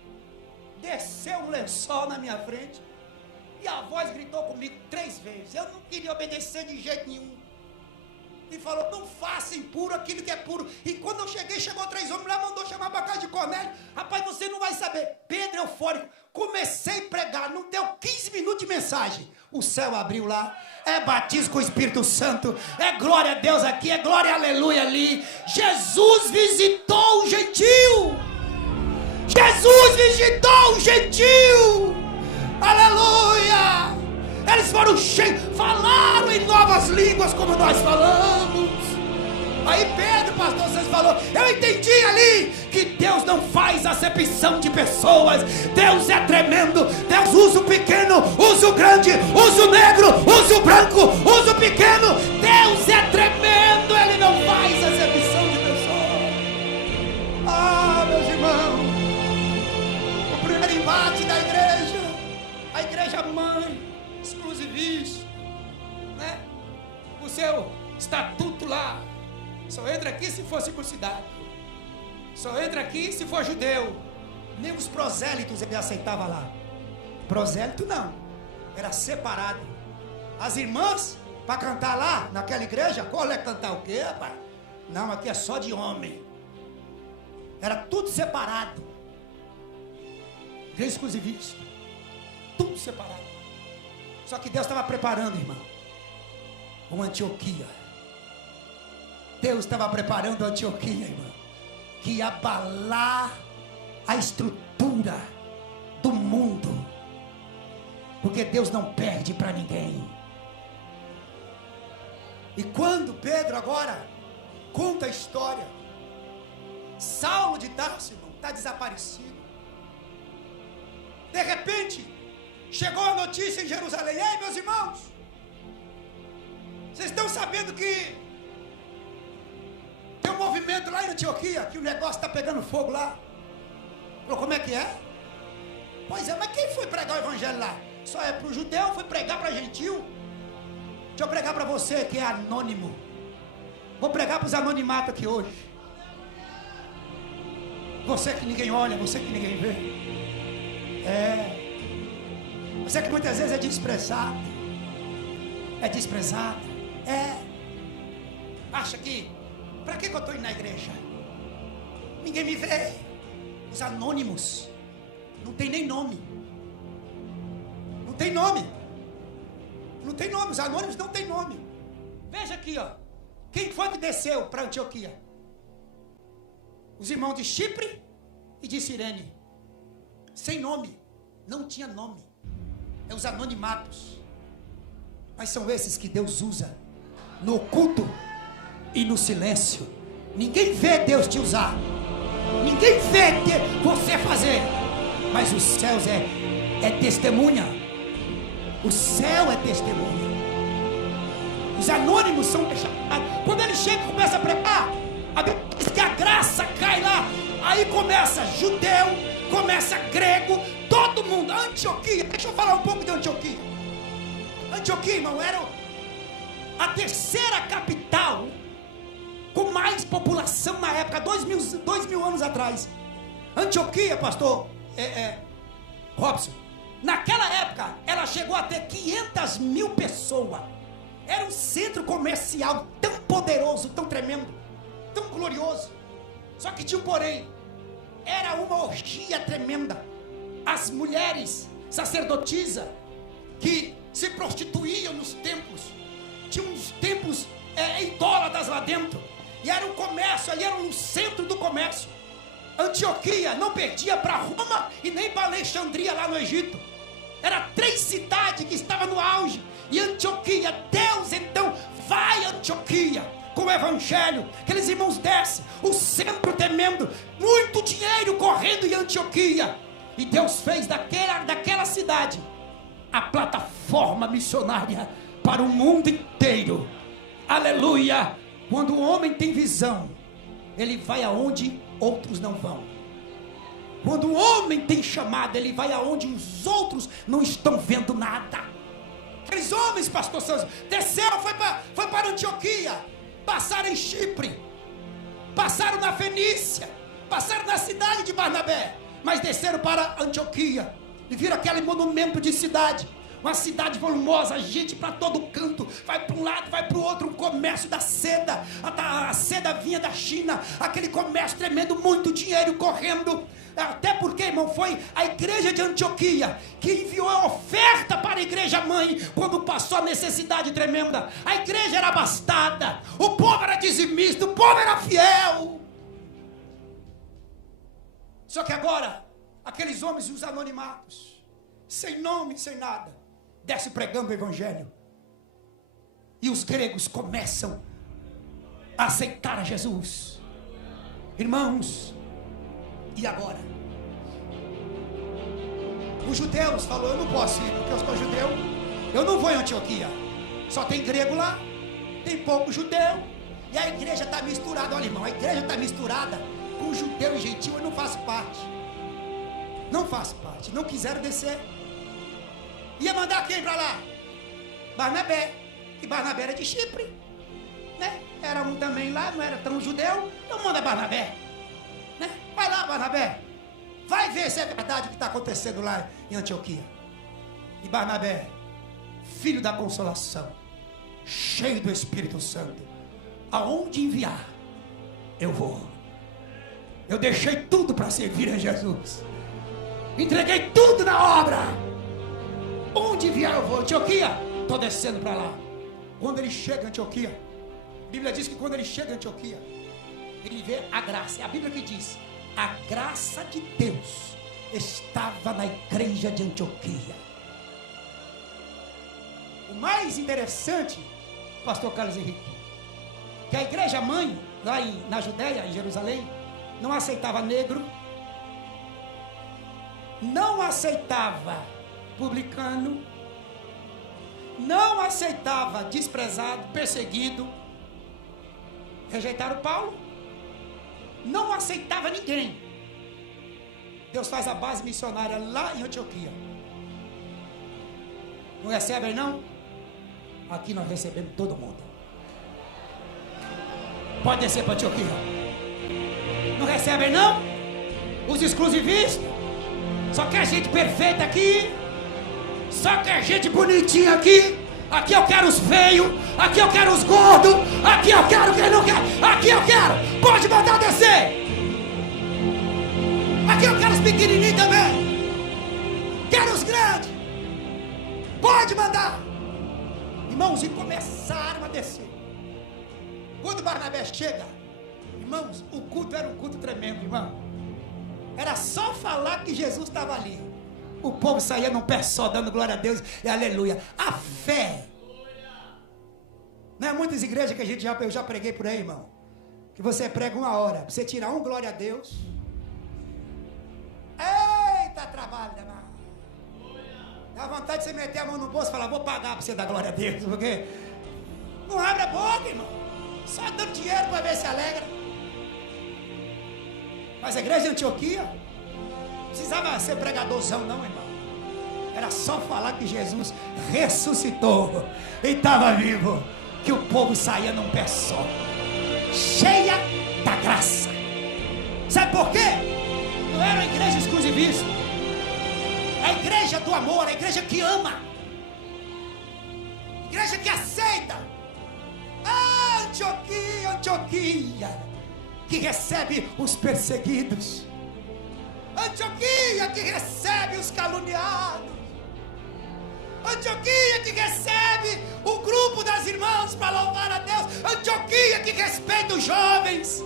Desceu um lençol na minha frente. E a voz gritou comigo 3 vezes. Eu não queria obedecer de jeito nenhum. E falou, não faça impuro aquilo que é puro. E quando eu cheguei, chegou 3 homens lá, mandou chamar para casa de Cornélio. Rapaz, você não vai saber. Pedro eufórico. Comecei a pregar, não deu 15 minutos de mensagem. O céu abriu lá. É batismo com o Espírito Santo. É glória a Deus aqui, é glória aleluia ali. Jesus visitou o gentil. Jesus visitou o gentil. Aleluia. Eles foram cheios, falaram em novas línguas como nós falamos. Aí Pedro, pastor, vocês falou, eu entendi ali que Deus não faz acepção de pessoas. Deus é tremendo. Deus usa o pequeno, usa o grande, usa o negro, usa o branco, usa o pequeno. Deus é tremendo. Ele não faz acepção de pessoas. Ah, meus irmãos, o primeiro embate da igreja, a igreja mãe, exclusivista, né? O seu estatuto lá, só entra aqui se for circuncidado, só entra aqui se for judeu. Nem os prosélitos ele aceitava lá. Prosélito não, era separado. As irmãs, para cantar lá, naquela igreja, qual é cantar o quê, rapaz? Não, aqui é só de homem. Era tudo separado. Igreja exclusivista, tudo separado. Só que Deus estava preparando, irmão, uma Antioquia. Deus estava preparando a Antioquia, irmão, que ia abalar a estrutura do mundo, porque Deus não perde para ninguém. E quando Pedro agora conta a história, Saulo de Tarso, irmão, está desaparecido. De repente chegou a notícia em Jerusalém. Ei, meus irmãos, vocês estão sabendo que tem um movimento lá em Antioquia, que o negócio está pegando fogo lá? Falou, como é que é? Pois é, mas quem foi pregar o evangelho lá? Só é para o judeu, foi pregar para gentil? Deixa eu pregar para você que é anônimo. Vou pregar para os anonimatos aqui hoje. Você que ninguém olha, você que ninguém vê. Você que muitas vezes é desprezado. É desprezado. Acha que, para que eu estou indo na igreja? Ninguém me vê. Os anônimos não tem nem nome. Não tem nome. Não tem nome. Os anônimos não tem nome. Veja aqui, ó. Quem foi que desceu para Antioquia? Os irmãos de Chipre e de Cirene. Sem nome. Não tinha nome. É os anonimatos. Mas são esses que Deus usa no oculto e no silêncio. Ninguém vê Deus te usar. Ninguém vê você fazer. Mas os céus é testemunha. O céu é testemunha. Os anônimos são deixados. Quando ele chega e começa a pregar, a Bíblia diz que a graça cai lá. Aí começa judeu, começa grego, todo mundo. Antioquia, deixa eu falar um pouco de Antioquia. Antioquia, irmão, era a terceira capital com mais população na época, 2000 anos atrás. Antioquia, pastor Robson, naquela época ela chegou a ter 500 mil pessoas. Era um centro comercial tão poderoso, tão tremendo, tão glorioso. Só que tinha um porém. Era uma orgia tremenda. As mulheres sacerdotisas que se prostituíam nos templos. Tinha uns templos idólatras lá dentro. E era um comércio, ali era um centro do comércio. Antioquia não perdia para Roma e nem para Alexandria lá no Egito. Era 3 cidades que estavam no auge. E Antioquia, Deus então vai a Antioquia com o evangelho. Aqueles irmãos descem, o centro tremendo, muito dinheiro correndo em Antioquia. E Deus fez daquela cidade a plataforma missionária para o mundo inteiro. Aleluia! Quando o homem tem visão, ele vai aonde outros não vão. Quando o homem tem chamada, ele vai aonde os outros não estão vendo nada. Aqueles homens, pastor Santos, desceram, foi para Antioquia, passaram em Chipre, passaram na Fenícia, passaram na cidade de Barnabé, mas desceram para Antioquia e viram aquele monumento de cidade, uma cidade volumosa, gente para todo canto, vai para um lado, vai para o outro, um comércio da seda, a seda vinha da China, aquele comércio tremendo, muito dinheiro correndo, até porque, irmão, foi a igreja de Antioquia que enviou a oferta para a igreja mãe, quando passou a necessidade tremenda. A igreja era abastada, o povo era dizimista, o povo era fiel. Só que agora, aqueles homens e os anonimatos, sem nome, sem nada, desce pregando o evangelho. E os gregos começam a aceitar a Jesus. Irmãos, e agora? Os judeus falaram, eu não posso ir, porque eu sou judeu, eu não vou em Antioquia. Só tem grego lá, tem pouco judeu, e a igreja está misturada. Olha, irmão, a igreja está misturada com judeu e gentil. Eu não faço parte. Não faço parte. Não quiseram descer. Ia mandar quem para lá? Barnabé. E Barnabé era de Chipre, né? Era um também lá, não era tão judeu. Então manda Barnabé, né? Vai lá, Barnabé. Vai ver se é verdade o que está acontecendo lá em Antioquia. E Barnabé, filho da consolação, cheio do Espírito Santo, aonde enviar, eu vou. Eu deixei tudo para servir a Jesus. Entreguei tudo na obra. Onde enviar eu vou. Antioquia, estou descendo para lá. Quando ele chega em Antioquia, a Bíblia diz que quando ele chega em Antioquia, ele vê a graça. É a Bíblia que diz: a graça de Deus estava na igreja de Antioquia. O mais interessante, pastor Carlos Henrique, que a igreja mãe, lá na Judéia, em Jerusalém, não aceitava negro, não aceitava publicano, não aceitava desprezado, perseguido. Rejeitaram Paulo, não aceitava ninguém. Deus faz a base missionária lá em Antioquia. Não recebem não? Aqui nós recebemos todo mundo. Pode descer para Antioquia. Não recebem não? Os exclusivistas. Só quer gente perfeita aqui. Só quer gente bonitinha aqui. Aqui eu quero os feios. Aqui eu quero os gordos. Aqui eu quero quem não quer. Aqui eu quero. Pode mandar descer. Aqui eu quero os pequenininhos também. Quero os grandes. Pode mandar. Irmãos, e começaram a descer. Quando Barnabé chega, irmãos, o culto era um culto tremendo, irmão. Era só falar que Jesus estava ali. O povo saía num pé só, dando glória a Deus e aleluia. A fé. Não é muitas igrejas que eu já preguei por aí, irmão, que você prega 1 hora, pra você tirar um glória a Deus. Eita, trabalho danado. Dá vontade de você meter a mão no bolso e falar, vou pagar pra você dar glória a Deus, porque não abre a boca, irmão. Só dando dinheiro para ver se alegra. Mas a igreja de Antioquia não precisava ser pregadorzão não, irmão. Era só falar que Jesus ressuscitou e estava vivo, que o povo saía num pé só, cheia da graça. Sabe por quê? Não era a igreja exclusivista, a igreja do amor, a igreja que ama, a igreja que aceita. Antioquia, Antioquia, que recebe os perseguidos. Antioquia, que recebe os caluniados. Antioquia, que recebe o grupo das irmãs para louvar a Deus. Antioquia, que respeita os jovens.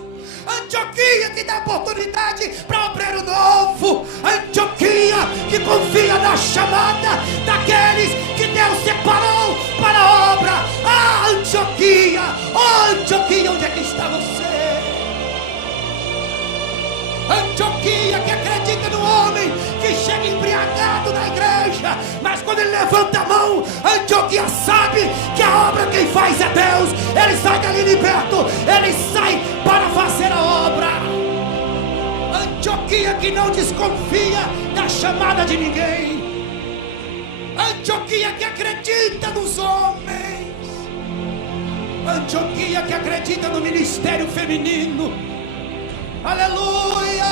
Antioquia, que dá oportunidade para obreiro novo. Antioquia, que confia na chamada daqueles que Deus separou para a obra. Ah, Antioquia, oh, Antioquia, onde é que está você? Antioquia, que acredita no homem que chega embriagado na igreja, mas quando ele levanta a mão, Antioquia sabe que a obra quem faz é Deus. Ele sai dali liberto, ele sai para fazer a obra. Antioquia, que não desconfia da chamada de ninguém. Antioquia, que acredita nos homens. Antioquia, que acredita no ministério feminino. Aleluia!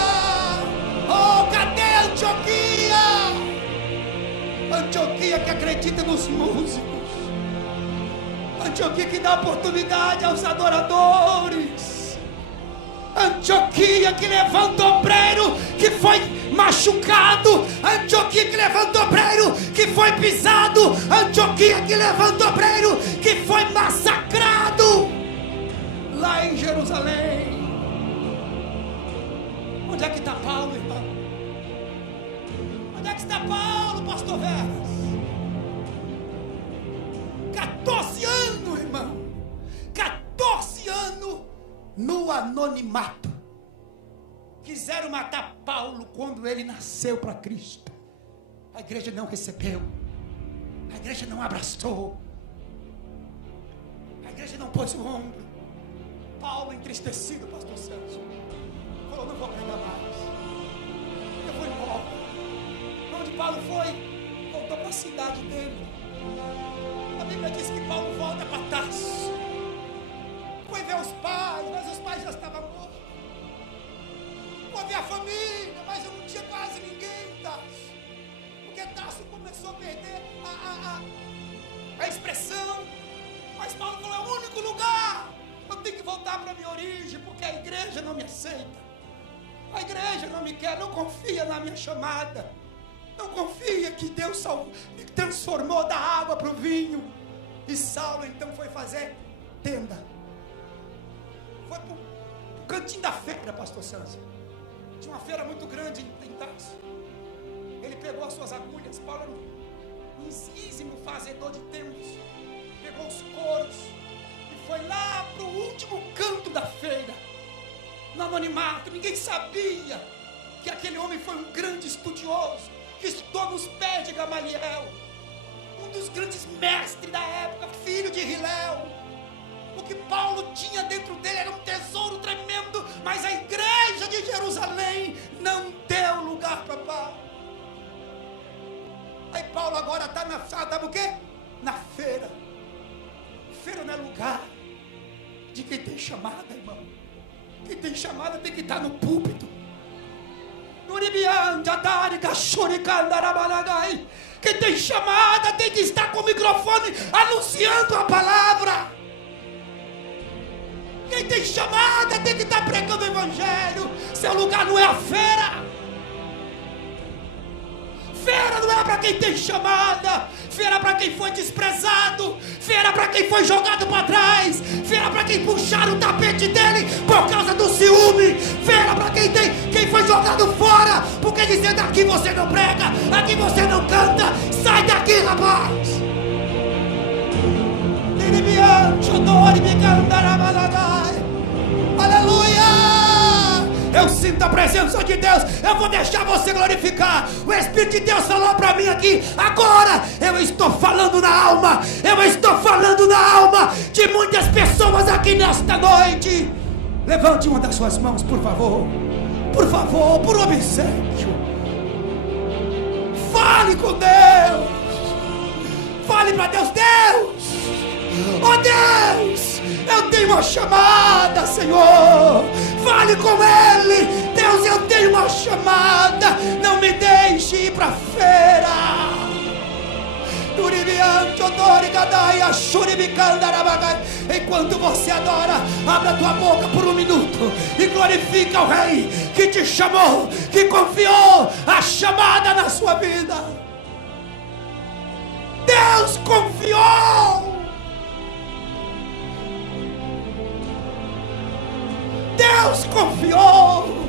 Oh, cadê Antioquia? Antioquia que acredita nos músicos. Antioquia que dá oportunidade aos adoradores. Antioquia que levanta o obreiro que foi machucado. Antioquia que levanta o obreiro que foi pisado. Antioquia que levanta o obreiro que foi massacrado lá em Jerusalém. Onde é que está Paulo, irmão? Onde é que está Paulo, pastor Veras? 14 anos, irmão. 14 anos no anonimato. Quiseram matar Paulo quando ele nasceu para Cristo. A igreja não recebeu. A igreja não abraçou. A igreja não pôs o ombro. Paulo entristecido, pastor Celso, falou: não vou pregar mais. Eu vou embora. Onde Paulo foi? Voltou para a cidade dele. A Bíblia diz que Paulo volta para Tarso. Foi ver os pais, mas os pais já estavam mortos. Foi ver a família, mas eu não tinha quase ninguém, Tarso. Porque Tarso começou a perder a expressão. Mas Paulo falou: é o único lugar. Eu tenho que voltar para a minha origem, porque a igreja não me aceita. A igreja não me quer, não confia na minha chamada. Não confia que Deus me transformou da água para o vinho. E Saulo então foi fazer tenda. Foi para o cantinho da feira, pastor Santos. Tinha uma feira muito grande em Tarso. Ele pegou as suas agulhas. Paulo era um exímio fazedor de tendas. Pegou os couros e foi lá para o último canto da feira. No anonimato, ninguém sabia que aquele homem foi um grande estudioso, que estudou nos pés de Gamaliel, um dos grandes mestres da época, filho de Hilel. O que Paulo tinha dentro dele era um tesouro tremendo, mas a igreja de Jerusalém não deu lugar para Paulo. Aí Paulo agora está sabe o quê? Na feira. Feira não é lugar de quem tem chamada, irmão. Quem tem chamada tem que estar no púlpito. Quem tem chamada tem que estar com o microfone anunciando a palavra. Quem tem chamada tem que estar pregando o evangelho. Seu lugar não é a feira. Feira não é para quem tem chamada. Feira para quem foi desprezado. Feira para quem foi jogado para trás. Feira para quem puxaram o tapete dele por causa do ciúme. Feira para quem foi jogado fora, porque dizendo: aqui você não prega, aqui você não canta. Sai daqui, rapaz. Aleluia. Eu sinto a presença de Deus. Eu vou deixar você glorificar. O Espírito de Deus falou para mim aqui. Agora eu estou falando na alma. Eu estou falando na alma de muitas pessoas aqui nesta noite. Levante uma das suas mãos, por favor. Por favor, por obséquio. Fale com Deus. Fale para Deus: Deus, oh Deus, eu tenho uma chamada, Senhor. Fale com Ele. Deus, eu tenho uma chamada. Não me deixe ir para a feira. Enquanto você adora, abra a tua boca por um minuto e glorifica o Rei que te chamou, que confiou a chamada na sua vida. Deus confiou. Deus confiou.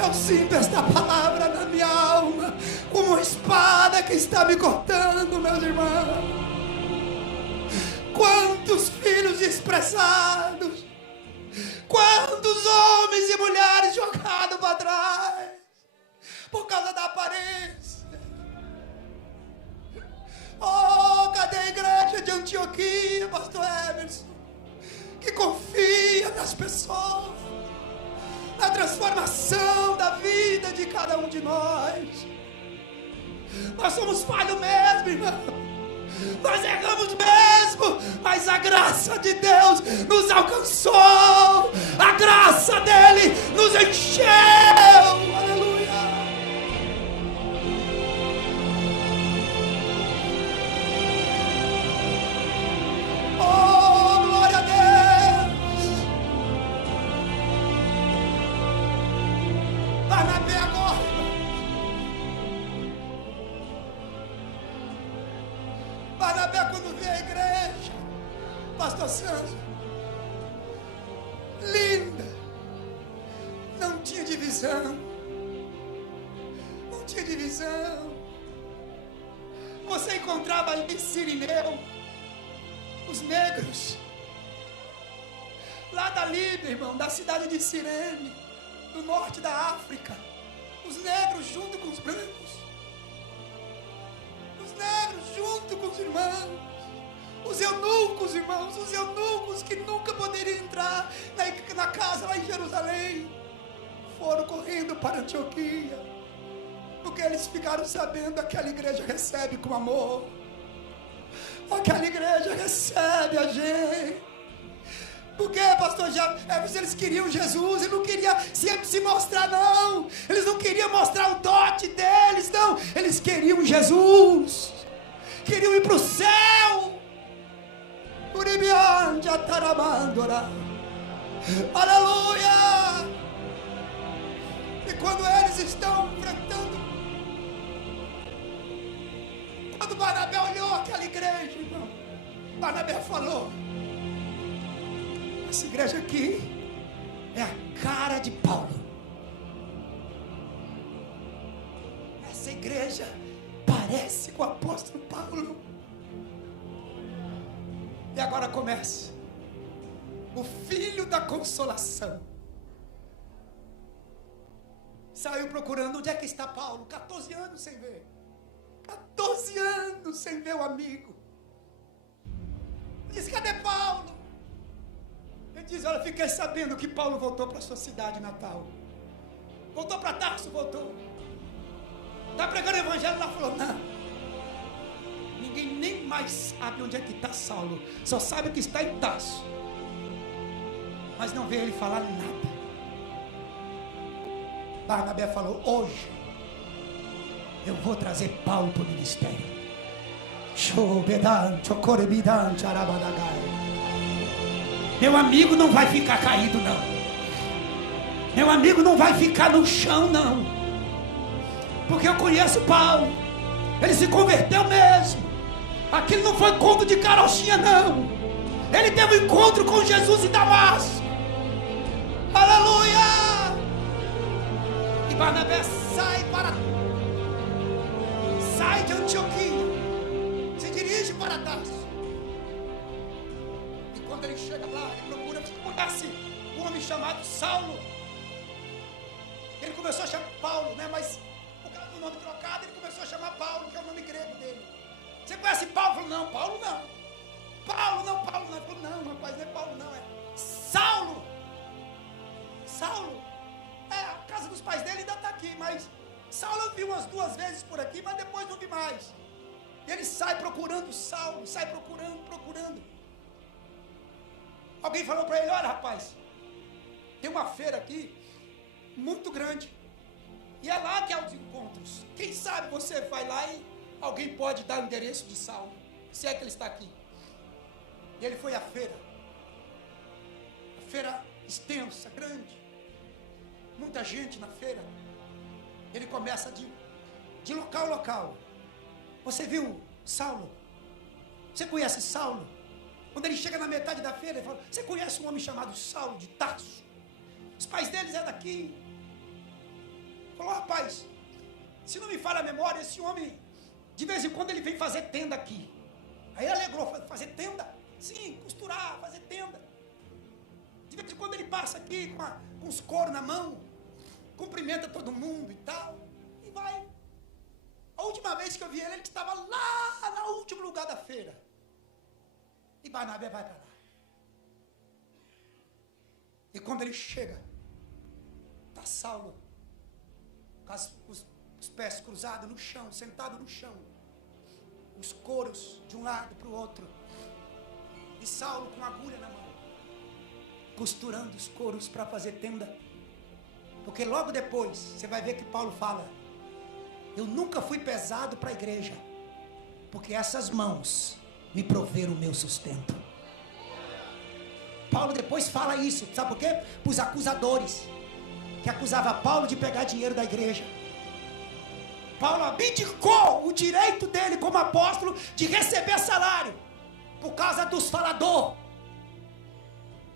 Eu sinto esta palavra na minha alma, como uma espada que está me cortando, meus irmãos. Quantos filhos desprezados, quantos homens e mulheres jogados para trás, por causa da aparência. Oh, cadê a igreja de Antioquia, pastor Emerson, que confia nas pessoas, na transformação da vida de cada um de nós? Nós somos falhos mesmo, irmão. Nós erramos mesmo, mas a graça de Deus nos alcançou, a graça dele nos encheu. Aleluia. Oh, glória a Deus. Barnabé agora, Barnabé, quando vê a igreja, pastor Santos, linda, não tinha divisão, não tinha divisão. Você encontrava ali em Cirineu os negros, lá da Líbia, irmão, da cidade de Cirene, do norte da África, os negros junto com os brancos, os negros junto com os irmãos, os eunucos, irmãos, os eunucos que nunca poderiam entrar na casa lá em Jerusalém, foram correndo para Antioquia, porque eles ficaram sabendo que aquela igreja recebe com amor, aquela igreja recebe a gente. Porque, pastor, eles queriam Jesus e não queriam se mostrar, não. Eles não queriam mostrar o dote deles, não. Eles queriam Jesus, queriam ir para o céu. Aleluia. E quando eles estão enfrentando, quando Barnabé olhou aquela igreja, irmão, Barnabé falou: essa igreja aqui é a cara de Paulo. Essa igreja parece com o apóstolo Paulo. E agora começa o filho da consolação. Saiu procurando onde é que está Paulo. 14 anos sem ver. 14 anos sem ver o amigo. Disse: cadê Paulo? Ele diz: olha, fiquei sabendo que Paulo voltou para sua cidade natal. Voltou para Tarso, voltou. Está pregando o evangelho lá, falou: não. Ninguém nem mais sabe onde é que está Saulo. Só sabe que está em Tarso. Mas não vê ele falar nada. Barnabé falou: hoje eu vou trazer Paulo para o ministério. Meu amigo não vai ficar caído, não. Meu amigo não vai ficar no chão, não. Porque eu conheço Paulo. Ele se converteu mesmo. Aquilo não foi conto de carochinha, não. Ele teve um encontro com Jesus em Damasco. Aleluia. E Barnabé sai de Antioquia, se dirige para Tarso. E quando ele chega lá, ele procura, você conhece um homem chamado Saulo. Ele começou a chamar Paulo, né? Mas por causa do nome trocado, ele começou a chamar Paulo, que é o nome grego dele. Você conhece Paulo? Falou: não, Paulo não. Paulo não. Ele falou: não, rapaz, não é Paulo não, é Saulo. Saulo. A casa dos pais dele ainda está aqui, mas Saulo eu vi umas 2 vezes por aqui, mas depois não vi mais. E ele sai procurando Saulo, sai procurando. Alguém falou para ele: olha, rapaz, tem uma feira aqui, muito grande, e é lá que há os encontros. Quem sabe você vai lá e alguém pode dar o endereço de Saulo, se é que ele está aqui. E ele foi à feira. A feira extensa, grande, muita gente na feira. Ele começa de local a local. Você viu Saulo? Você conhece Saulo? Quando ele chega na metade da feira, ele fala: você conhece um homem chamado Saulo de Tarso? Os pais deles é daqui. Falou: rapaz, se não me falha a memória, esse homem, de vez em quando ele vem fazer tenda aqui. Aí ele alegrou: fazer tenda? Sim, costurar, fazer tenda. De vez em quando ele passa aqui com os coros na mão, cumprimenta todo mundo e tal, e vai. A última vez que eu vi ele estava lá no último lugar da feira. E Barnabé vai para lá. E quando ele chega, está Saulo, com os pés cruzados no chão, sentado no chão, os coros de um lado para o outro, e Saulo com agulha na mão, costurando os coros para fazer tenda. Porque logo depois você vai ver que Paulo fala: eu nunca fui pesado para a igreja, porque essas mãos me proveram o meu sustento. Paulo depois fala isso, sabe por quê? Para os acusadores que acusavam Paulo de pegar dinheiro da igreja. Paulo abdicou o direito dele como apóstolo de receber salário por causa dos faladores,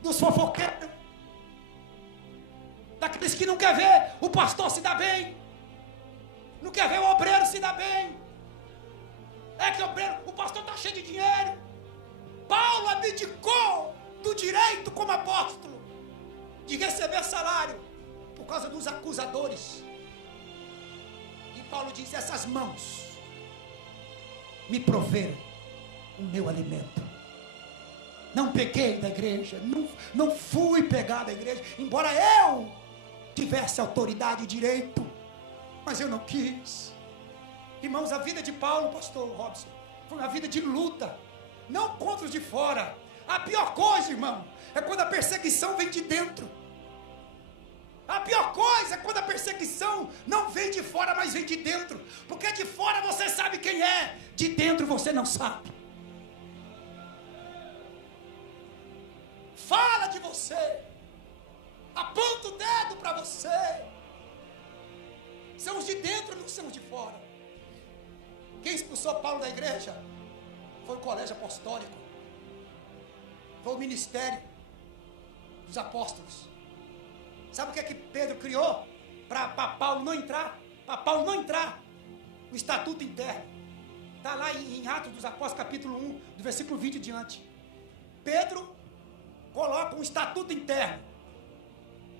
dos fofoqueiros, daqueles que não quer ver o pastor se dar bem, não quer ver o obreiro se dar bem. É que o pastor está cheio de dinheiro. Paulo abdicou do direito como apóstolo de receber salário por causa dos acusadores. E Paulo diz: essas mãos me proveram o meu alimento. Não peguei da igreja, não fui pegar da igreja, embora eu tivesse autoridade e direito, mas eu não quis. Irmãos, a vida de Paulo, pastor Robson, foi uma vida de luta, não contra os de fora. A pior coisa, irmão, é quando a perseguição vem de dentro. A pior coisa é quando a perseguição não vem de fora, mas vem de dentro. Porque de fora você sabe quem é, de dentro você não sabe. Fala de você, aponta o dedo para você. São os de dentro, não são os de fora. Quem expulsou Paulo da igreja foi o colégio apostólico, foi o ministério dos apóstolos. Sabe o que é que Pedro criou para Paulo não entrar? Para Paulo não entrar, o estatuto interno. Está lá em Atos dos Apóstolos, capítulo 1, do versículo 20 em diante. Pedro coloca um estatuto interno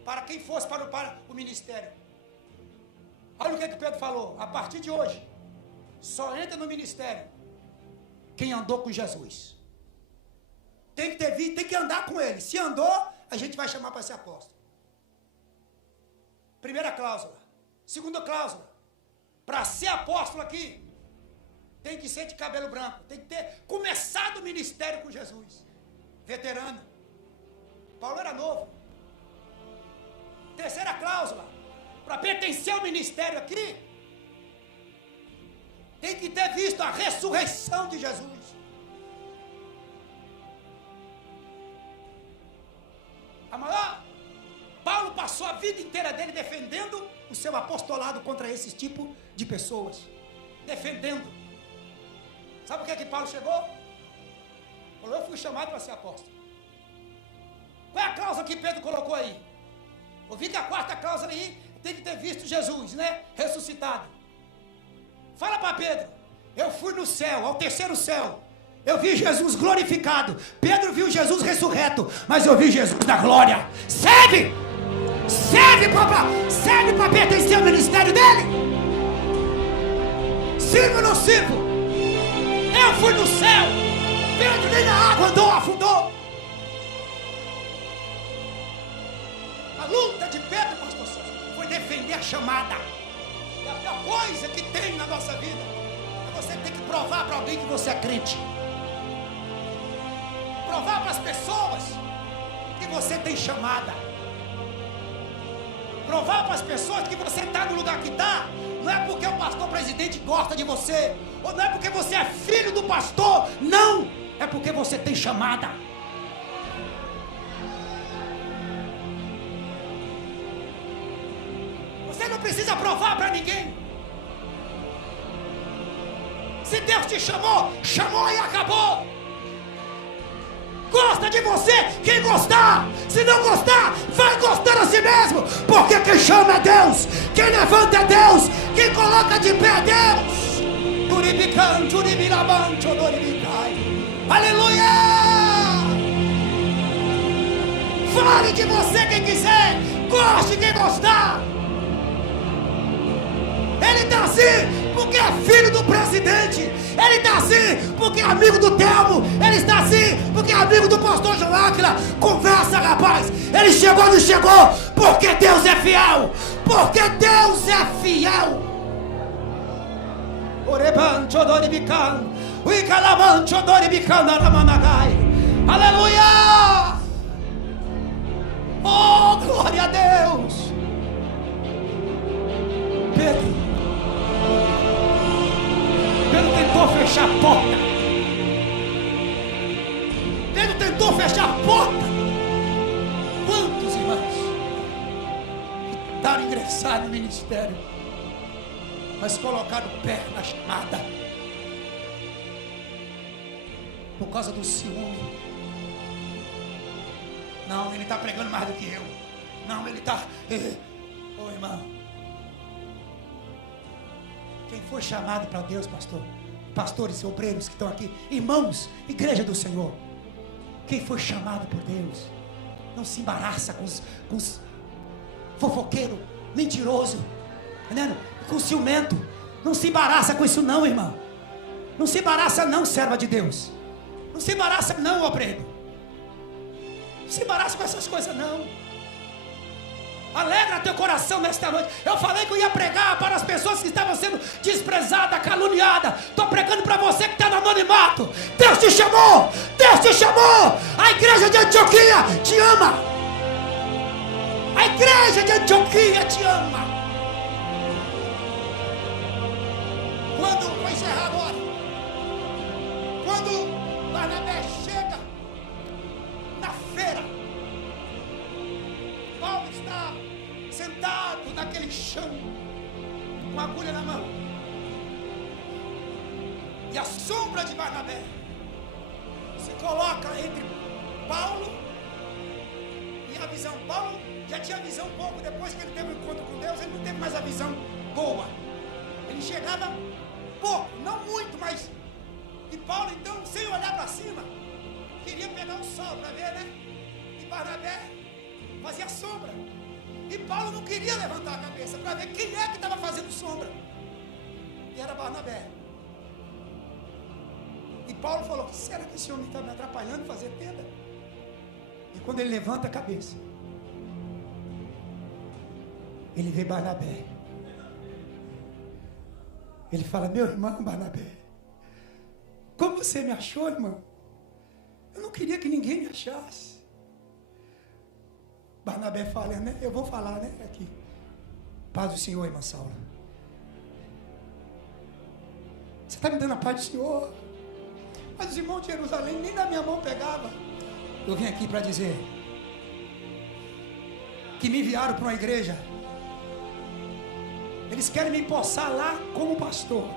para quem fosse para o ministério. Olha o que Pedro falou: a partir de hoje, só entra no ministério quem andou com Jesus. Tem que andar com ele. Se andou, a gente vai chamar para ser apóstolo. Primeira cláusula. Segunda cláusula: para ser apóstolo aqui, tem que ser de cabelo branco, tem que ter começado o ministério com Jesus. Veterano. Paulo era novo. Terceira cláusula: para pertencer ao ministério aqui, tem que ter visto a ressurreição de Jesus. Paulo passou a vida inteira dele defendendo o seu apostolado contra esse tipo de pessoas. Defendendo. Sabe o que Paulo chegou? Falou: eu fui chamado para ser apóstolo. Qual é a cláusula que Pedro colocou aí? Ouvi que a quarta cláusula aí tem que ter visto Jesus, né? Ressuscitado. Fala para Pedro: eu fui no céu, ao terceiro céu. Eu vi Jesus glorificado. Pedro viu Jesus ressurreto, mas eu vi Jesus da glória. Serve para pertencer ao ministério dele. Sirvo ou não sirvo? Eu fui no céu. Pedro nem na água andou, afundou. A luta de Pedro, pastor Sérgio, foi defender a chamada. E a pior coisa que tem na nossa vida é você ter que provar para alguém que você é crente. Provar para as pessoas que você tem chamada. Provar para as pessoas que você está no lugar que está. Não é porque o pastor presidente gosta de você, ou não é porque você é filho do pastor. Não, é porque você tem chamada. Você não precisa provar para ninguém. Se Deus te chamou, chamou e acabou. Gosta de você quem gostar. Se não gostar, vai gostar a si mesmo. Porque quem chama é Deus. Quem levanta é Deus. Quem coloca de pé é Deus. Aleluia! Fale de você quem quiser, goste quem gostar. Ele está assim porque é filho do presidente. Ele está assim porque é amigo do Telmo. Ele está assim porque é amigo do pastor João Áquila. Conversa, rapaz. Ele chegou, não chegou porque Deus é fiel. Porque Deus é fiel. Aleluia! Oh, glória a Deus! Pedro tentou fechar a porta. Pedro tentou fechar a porta. Quantos irmãos tentaram ingressar no ministério, mas colocaram o pé na chamada por causa do ciúme. Não, ele está pregando mais do que eu. Não, ele está... Ô irmão, quem foi chamado para Deus, pastor, pastores e obreiros que estão aqui, irmãos, igreja do Senhor, quem foi chamado por Deus, não se embaraça com os fofoqueiros, mentiroso, entendendo? Com ciumento. Não se embaraça com isso não, irmão. Não se embaraça não, serva de Deus. Não se embaraça não, obreiro. Não se embaraça com essas coisas não. Alegra teu coração nesta noite. Eu falei que eu ia pregar para as pessoas que estavam sendo desprezadas, caluniadas. Estou pregando para você que está no anonimato. Deus te chamou. Deus te chamou. A igreja de Antioquia te ama. A igreja de Antioquia te ama. Vou encerrar agora. Quando Barnabé chega na feira, Paulo está sentado naquele chão, com a agulha na mão, e a sombra de Barnabé se coloca entre Paulo e a visão. Paulo já tinha visão pouco, depois que ele teve um encontro com Deus, ele não teve mais a visão boa. Ele enxergava pouco, não muito, mas... E Paulo então, sem olhar para cima, queria pegar o sol para ver, né? E Barnabé fazia sombra. E Paulo não queria levantar a cabeça para ver quem é que estava fazendo sombra. E era Barnabé. E Paulo falou: será que esse homem está me atrapalhando fazer tenda? E quando ele levanta a cabeça, ele vê Barnabé. Ele fala: meu irmão Barnabé, como você me achou, irmão? Eu não queria que ninguém me achasse. Barnabé fala, né? Eu vou falar, né? Aqui. Paz do Senhor, irmã Saula. Você está me dando a paz do Senhor? Mas os irmãos de Jerusalém nem na minha mão pegava. Eu vim aqui para dizer que me enviaram para uma igreja. Eles querem me empossar lá como pastor.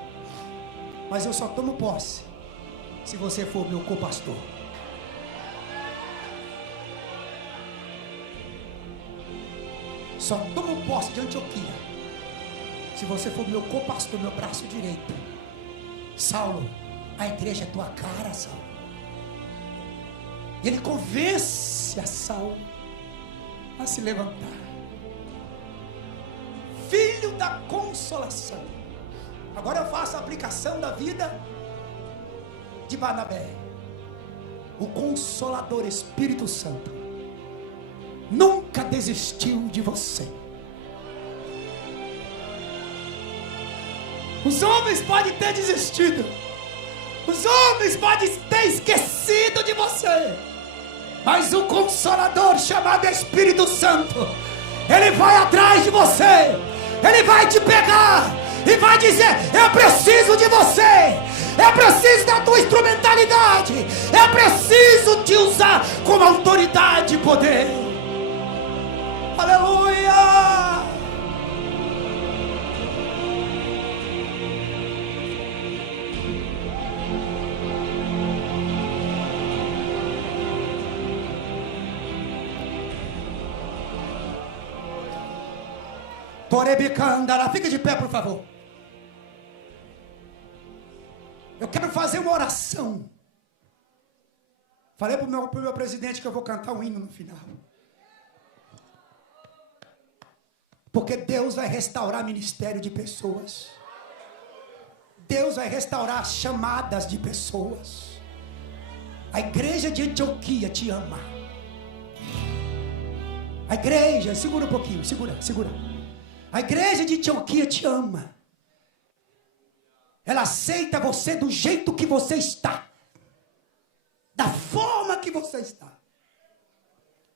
Mas eu só tomo posse se você for meu co-pastor. Só tomo posse de Antioquia se você for meu co-pastor, meu braço direito. Saulo, a igreja é tua cara, Saulo. E ele convence a Saulo a se levantar. Filho da consolação. Agora eu faço a aplicação da vida de Barnabé. O Consolador Espírito Santo nunca desistiu de você. Os homens podem ter desistido, os homens podem ter esquecido de você, mas o Consolador chamado Espírito Santo, ele vai atrás de você, ele vai te pegar e vai dizer: eu preciso de você, eu preciso da tua instrumentalidade, eu preciso te usar como autoridade e poder. Aleluia! Torebicandara. Fica de pé, por favor. Eu quero fazer uma oração. Falei pro meu presidente que eu vou cantar um hino no final. Porque Deus vai restaurar ministério de pessoas. Deus vai restaurar chamadas de pessoas. A igreja de Antioquia te ama. A igreja, segura um pouquinho, segura. A igreja de Antioquia te ama. Ela aceita você do jeito que você está. Da forma que você está.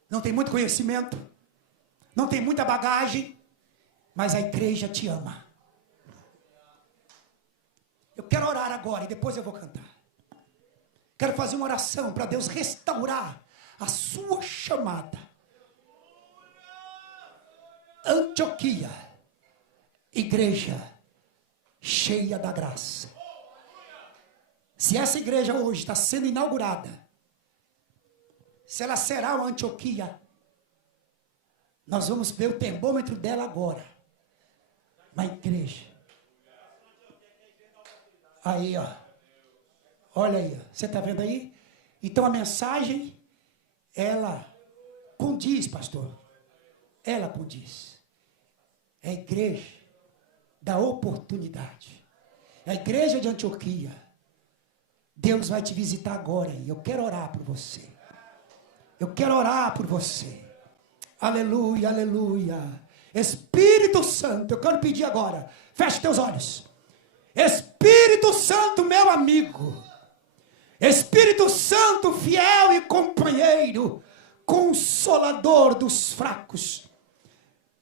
Não tem muito conhecimento. Não tem muita bagagem. Mas a igreja te ama. Eu quero orar agora e depois eu vou cantar. Quero fazer uma oração para Deus restaurar a sua chamada. Antioquia, igreja cheia da graça. Se essa igreja hoje está sendo inaugurada, se ela será uma Antioquia, nós vamos ver o termômetro dela agora. Na igreja. Aí, ó. Olha aí, ó. Você está vendo aí? Então a mensagem, ela condiz, pastor. Ela condiz. É a igreja da oportunidade. É a igreja de Antioquia. Deus vai te visitar agora e eu quero orar por você. Eu quero orar por você. Aleluia, aleluia. Espírito Santo, eu quero pedir agora, feche teus olhos. Espírito Santo, meu amigo. Espírito Santo, fiel e companheiro, consolador dos fracos,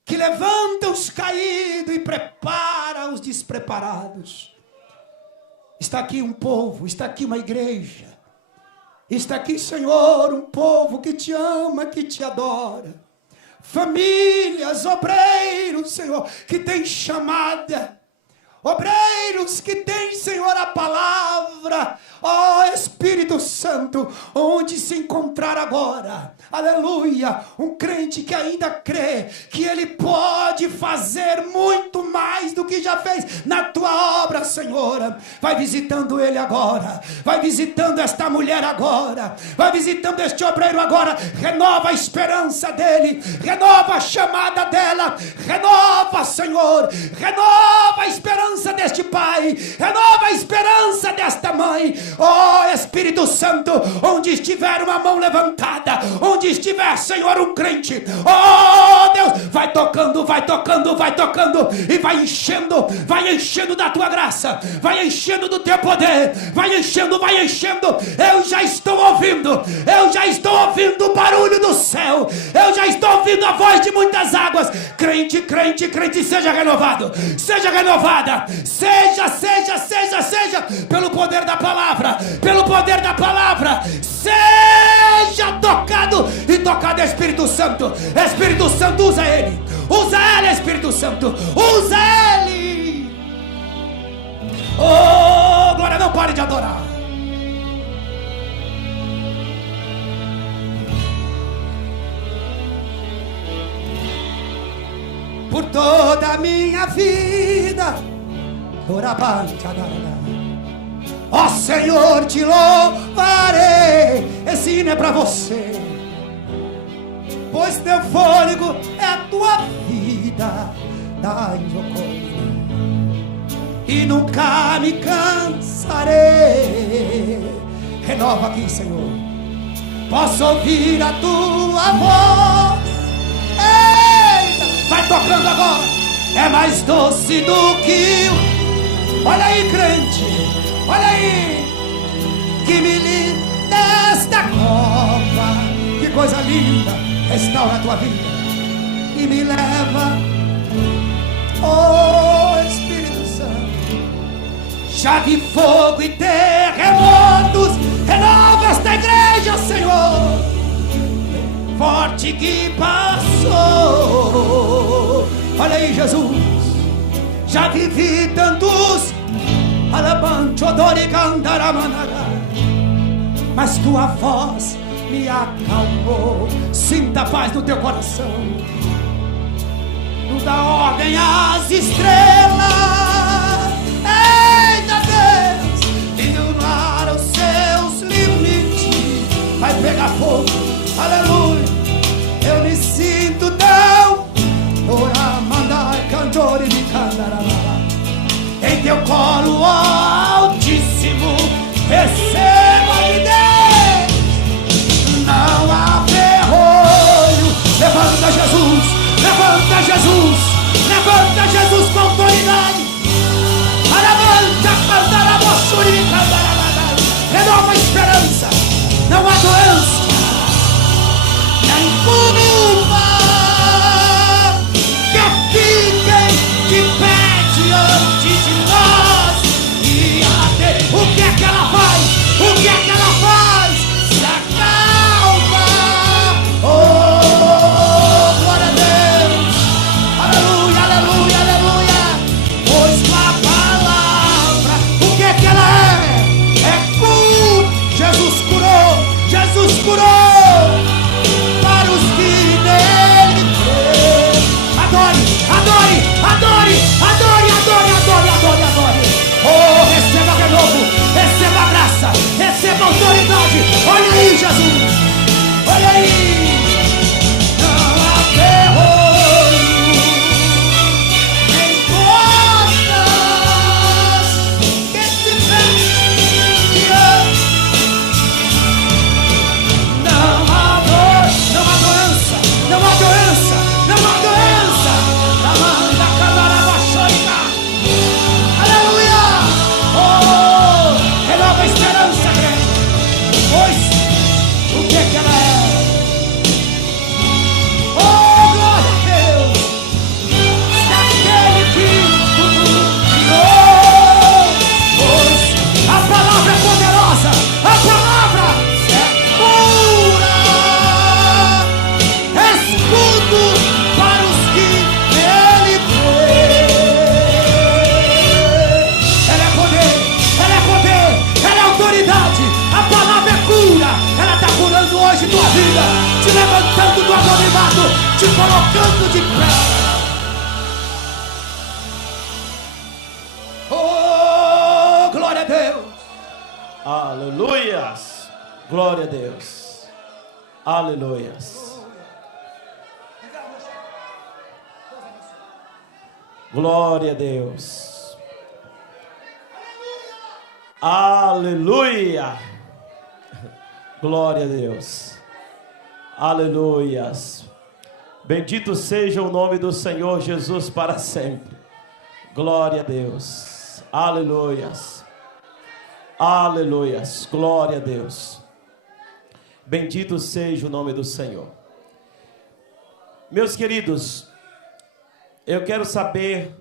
que levanta os caídos e prepara os despreparados. Está aqui um povo, está aqui uma igreja. Está aqui, Senhor, um povo que te ama, que te adora. Famílias, obreiros, Senhor, que tem chamada. Obreiros que tem, Senhor, a palavra. Ó Espírito Santo, onde se encontrar agora, aleluia, um crente que ainda crê que ele pode fazer muito mais do que já fez na tua obra, Senhor. Vai visitando ele agora, vai visitando esta mulher agora, vai visitando este obreiro agora. Renova a esperança dele, renova a chamada dela, renova, Senhor, renova a esperança deste pai, renova a esperança desta mãe. Ó Espírito Santo, onde estiver uma mão levantada, onde estiver, Senhor, um crente, ó Deus, vai tocando, e vai enchendo da tua graça, vai enchendo do teu poder, vai enchendo. Eu já estou ouvindo o barulho do céu, eu já estou ouvindo a voz de muitas águas. Crente, seja renovado, seja renovada, seja, pelo poder da palavra, seja tocado e tocado, Espírito Santo. Espírito Santo, usa ele, Espírito Santo, usa ele. Oh, glória, não pare de adorar. Por toda a minha vida, ó Senhor, te louvarei. Esse hino é para você, pois teu fôlego é a tua vida. Dai-nos o e nunca me cansarei. Renova aqui, Senhor. Posso ouvir a tua voz. Eita, vai tocando agora. É mais doce do que o... Olha aí, crente, olha aí, que me livra desta cova. Que coisa linda, restaura a tua vida e me leva, oh Espírito Santo. Já vi fogo e terremotos, renova esta igreja, Senhor, forte que passou. Olha aí, Jesus, já vivi tantos mas tua voz me acalmou. Sinta paz no teu coração. Não dá ordem nem as estrelas. Eita Deus, iluminar os seus limites. Vai pegar fogo, aleluia. Eu me sinto tão ora mandar cantor e me cantará. Em teu colo, ó Altíssimo, receba de Deus. Não há ferrolho. Levanta Jesus, levanta Jesus, levanta Jesus com autoridade. Levanta, cantará, moçuri, me cantará. Renova a esperança. Não há doença, nem culpa que fiquem de pé diante de nós. E até o que é que ela faz? O que é que ela faz? Se acalma. Oh, glória a Deus. Aleluia, aleluia, aleluia. Pois com a palavra, o que é que ela é? É cura. Jesus curou. Jesus curou para os que nele creem. Adore, adore, adore, adore, adore, adore, adore, adore. Oh, receba renovo, receba graça, receba autoridade. Olha aí, Jesus, olha aí. Não há ferrolho em portas que se fecham. Não há dor, não há doença, não há doença, não há doença. Amanda, Camara, Baixoica. Aleluia! Oh, renova a esperança, crente. Pois, o que é que ela é? Oh, glória a Deus! Daquele que o mundo criou. Pois, a palavra é poderosa, a palavra é pura. Escudo para os que nele creem. Ela é poder, ela é poder, ela é autoridade. A palavra é cura. Ela está curando hoje tua vida, te levantando do anonimato, te colocando de pé. Oh, glória a Deus. Aleluias. Glória a Deus. Aleluias. Glória a Deus. Aleluia. Glória a Deus. Aleluias. Bendito seja o nome do Senhor Jesus para sempre. Glória a Deus. Aleluias. Aleluias. Glória a Deus. Bendito seja o nome do Senhor. Meus queridos, eu quero saber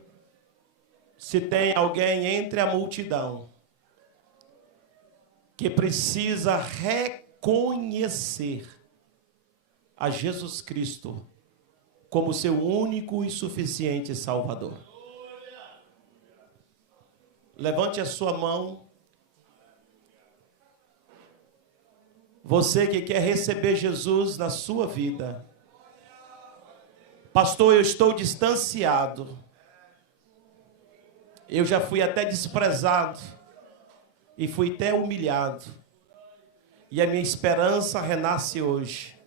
se tem alguém entre a multidão que precisa reconhecer a Jesus Cristo como seu único e suficiente Salvador. Levante a sua mão. Você que quer receber Jesus na sua vida. Pastor, eu estou distanciado. Eu já fui até desprezado. E fui até humilhado. E a minha esperança renasce hoje.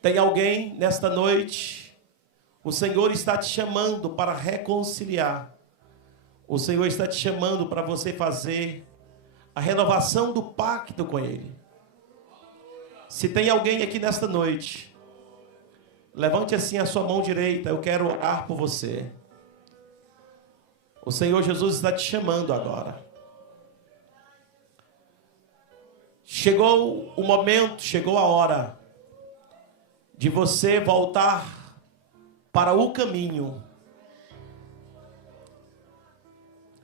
Tem alguém nesta noite? O Senhor está te chamando para reconciliar. O Senhor está te chamando para você fazer a renovação do pacto com Ele. Se tem alguém aqui nesta noite, levante assim a sua mão direita, eu quero orar por você. O Senhor Jesus está te chamando agora. Chegou o momento, chegou a hora de você voltar para o caminho.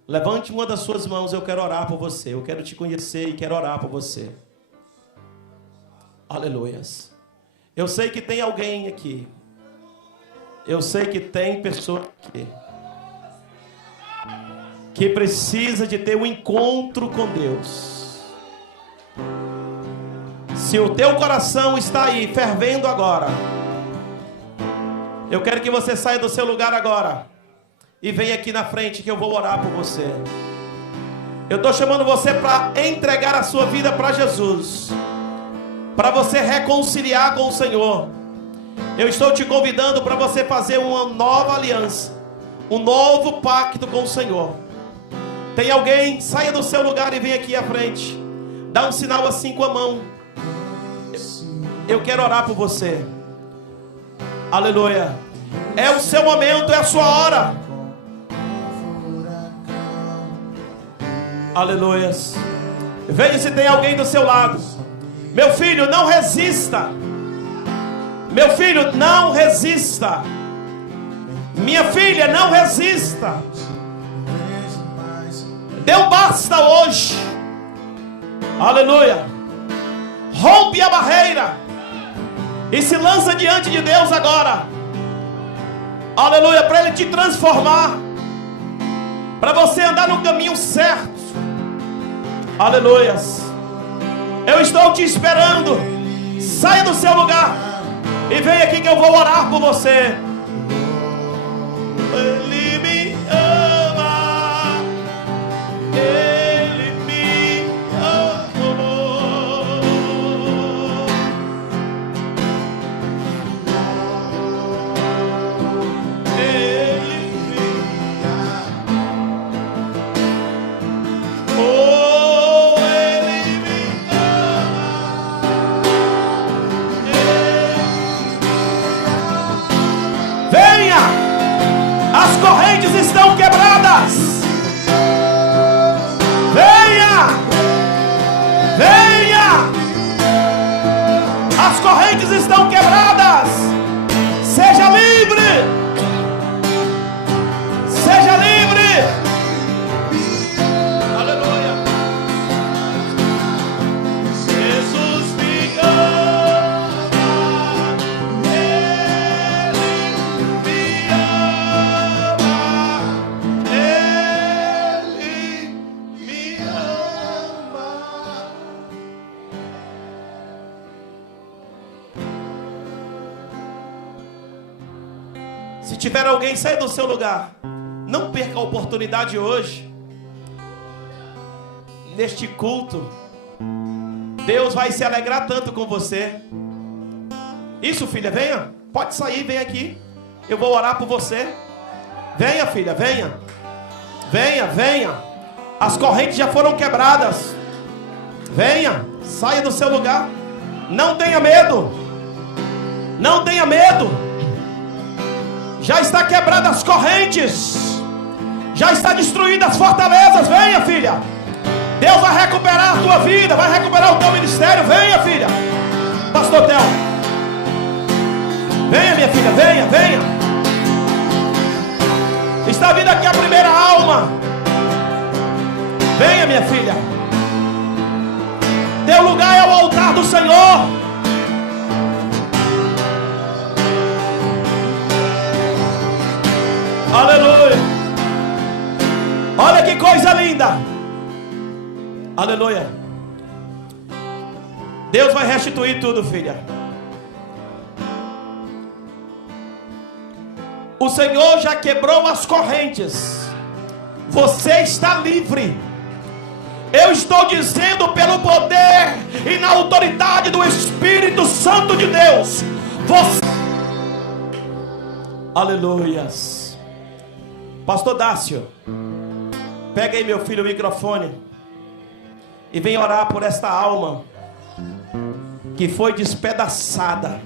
Levante uma das suas mãos, eu quero orar por você. Eu quero te conhecer e quero orar por você. Aleluias. Eu sei que tem alguém aqui. Eu sei que tem pessoa aqui que precisa de ter um encontro com Deus. Se o teu coração está aí fervendo agora, Eu quero que você saia do seu lugar agora e venha aqui na frente que eu vou orar por você. Eu estou chamando você para entregar a sua vida para Jesus, para você reconciliar com o Senhor. Eu estou te convidando para você fazer uma nova aliança, um novo pacto com o Senhor. Tem alguém? Saia do seu lugar e venha aqui à frente. Dá um sinal assim com a mão. Eu quero orar por você. Aleluia. É o seu momento, é a sua hora. Aleluia. Veja se tem alguém do seu lado. Meu filho, não resista. Meu filho, não resista. Minha filha, não resista. Deu basta hoje. Aleluia. Rompe a barreira e se lança diante de Deus agora. Aleluia, para Ele te transformar, para você andar no caminho certo. Aleluias. Eu estou te esperando. Saia do seu lugar e venha aqui que eu vou orar por você. Ele me ama. Ele me amou. Ele me oh, Ele me ama. Venha! As correntes estão quebradas. Venha! Venha! As correntes estão quebradas. Seja livre! Seja livre! Aleluia! Jesus me ama. Ele me ama. Ele me ama. Se tiver alguém, saia do seu lugar. Não perca a oportunidade hoje. Neste culto, Deus vai se alegrar tanto com você. Isso, filha, venha. Pode sair, vem aqui. Eu vou orar por você. Venha, filha, venha. Venha, venha. As correntes já foram quebradas. Venha, saia do seu lugar. Não tenha medo. Não tenha medo. Já está quebradas as correntes. Já está destruídas as fortalezas. Venha, filha. Deus vai recuperar a tua vida. Vai recuperar o teu ministério. Venha, filha. Pastor Theo. Venha, minha filha. Venha, venha. Está vindo aqui a primeira alma. Venha, minha filha. Teu lugar é o altar do Senhor. Aleluia. Olha que coisa linda. Aleluia. Deus vai restituir tudo, filha. O Senhor já quebrou as correntes. Você está livre. Eu estou dizendo pelo poder e na autoridade do Espírito Santo de Deus. Você... Aleluias. Pastor Dácio, pega aí, meu filho, o microfone e vem orar por esta alma que foi despedaçada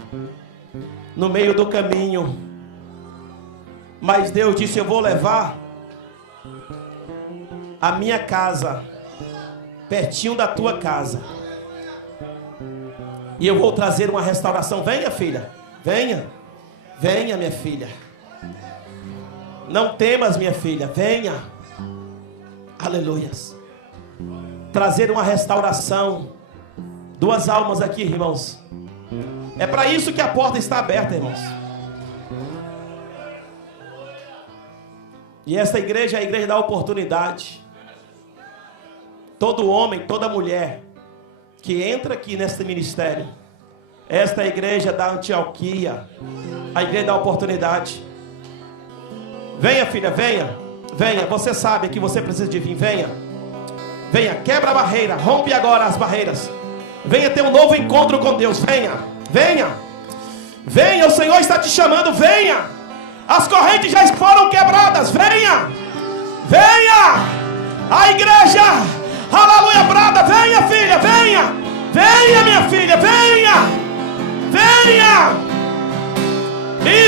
no meio do caminho. Mas Deus disse: eu vou levar a minha casa pertinho da tua casa e eu vou trazer uma restauração. Venha, filha, venha. Venha, minha filha. Não temas, minha filha, venha. Aleluias. Trazer uma restauração. Duas almas aqui, irmãos. É para isso que a porta está aberta, irmãos. E esta igreja é a igreja da oportunidade. Todo homem, toda mulher que entra aqui neste ministério, esta é a igreja da Antioquia. A igreja dá oportunidade. Venha, filha, venha. Venha, você sabe que você precisa de vir. Venha. Venha, quebra a barreira. Rompe agora as barreiras. Venha ter um novo encontro com Deus. Venha, venha. Venha, o Senhor está te chamando. Venha. As correntes já foram quebradas. Venha. Venha. A igreja, aleluia, brada. Venha, filha, venha. Venha, minha filha, venha. Venha.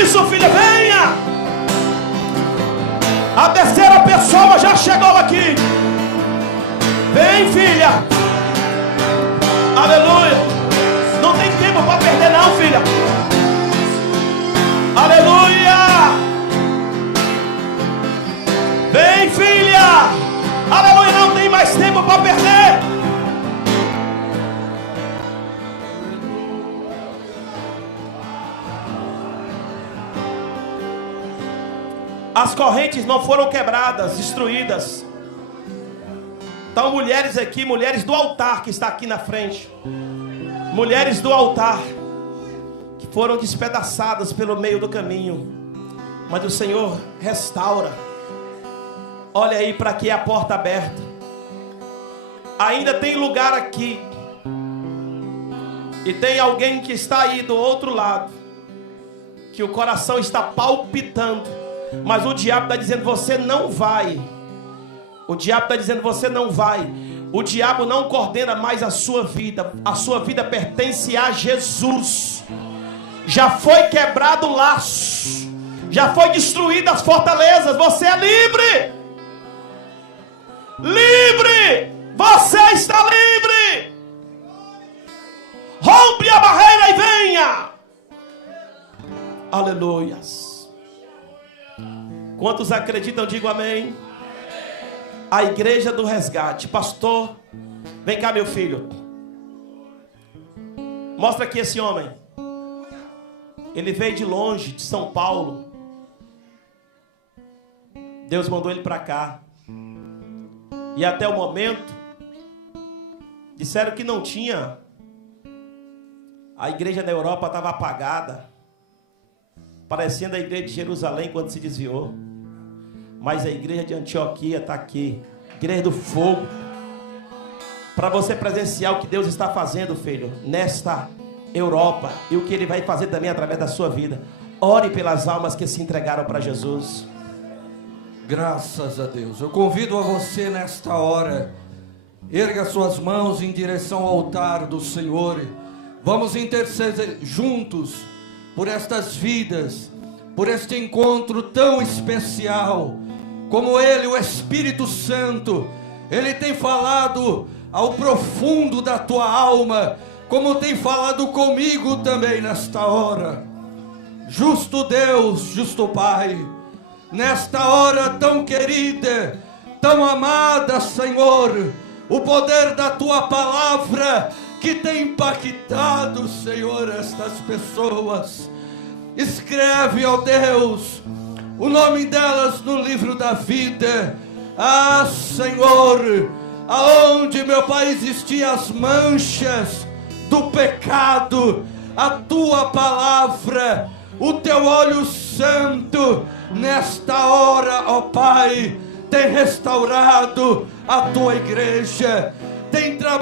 Isso, filha, venha. A terceira pessoa já chegou aqui. Vem, filha. Aleluia. Não tem tempo para perder não, filha. Aleluia. Vem, filha. Aleluia. Não tem mais tempo para perder. As correntes não foram quebradas, destruídas. Então mulheres aqui, mulheres do altar que está aqui na frente. Mulheres do altar que foram despedaçadas pelo meio do caminho. Mas o Senhor restaura. Olha aí para que é a porta aberta. Ainda tem lugar aqui. E tem alguém que está aí do outro lado, que o coração está palpitando. Mas o diabo está dizendo, você não vai. O diabo está dizendo, você não vai. O diabo não coordena mais a sua vida. A sua vida pertence a Jesus. Já foi quebrado o laço. Já foi destruída as fortalezas. Você é livre. Livre. Você está livre. Rompe a barreira e venha. Aleluias. Quantos acreditam, digo amém. A igreja do resgate. Pastor, vem cá, meu filho. Mostra aqui esse homem. Ele veio de longe, de São Paulo. Deus mandou ele para cá. E até o momento, disseram que não tinha. A igreja da Europa estava apagada, parecendo a igreja de Jerusalém quando se desviou. Mas a igreja de Antioquia está aqui. Igreja do fogo. Para você presenciar o que Deus está fazendo, filho, nesta Europa. E o que Ele vai fazer também através da sua vida. Ore pelas almas que se entregaram para Jesus. Graças a Deus. Eu convido a você nesta hora. Erga suas mãos em direção ao altar do Senhor. Vamos interceder juntos por estas vidas, por este encontro tão especial. Como Ele, o Espírito Santo, Ele tem falado ao profundo da tua alma, como tem falado comigo também nesta hora. Justo Deus, justo Pai, nesta hora tão querida, tão amada, Senhor, o poder da tua palavra que tem impactado, Senhor, estas pessoas. Escreve, ó Deus, o nome delas no livro da vida. Ah, Senhor, aonde, meu Pai, existiam as manchas do pecado, a tua palavra, o teu olho santo, nesta hora, ó Pai, tem restaurado a tua igreja, tem trabalhado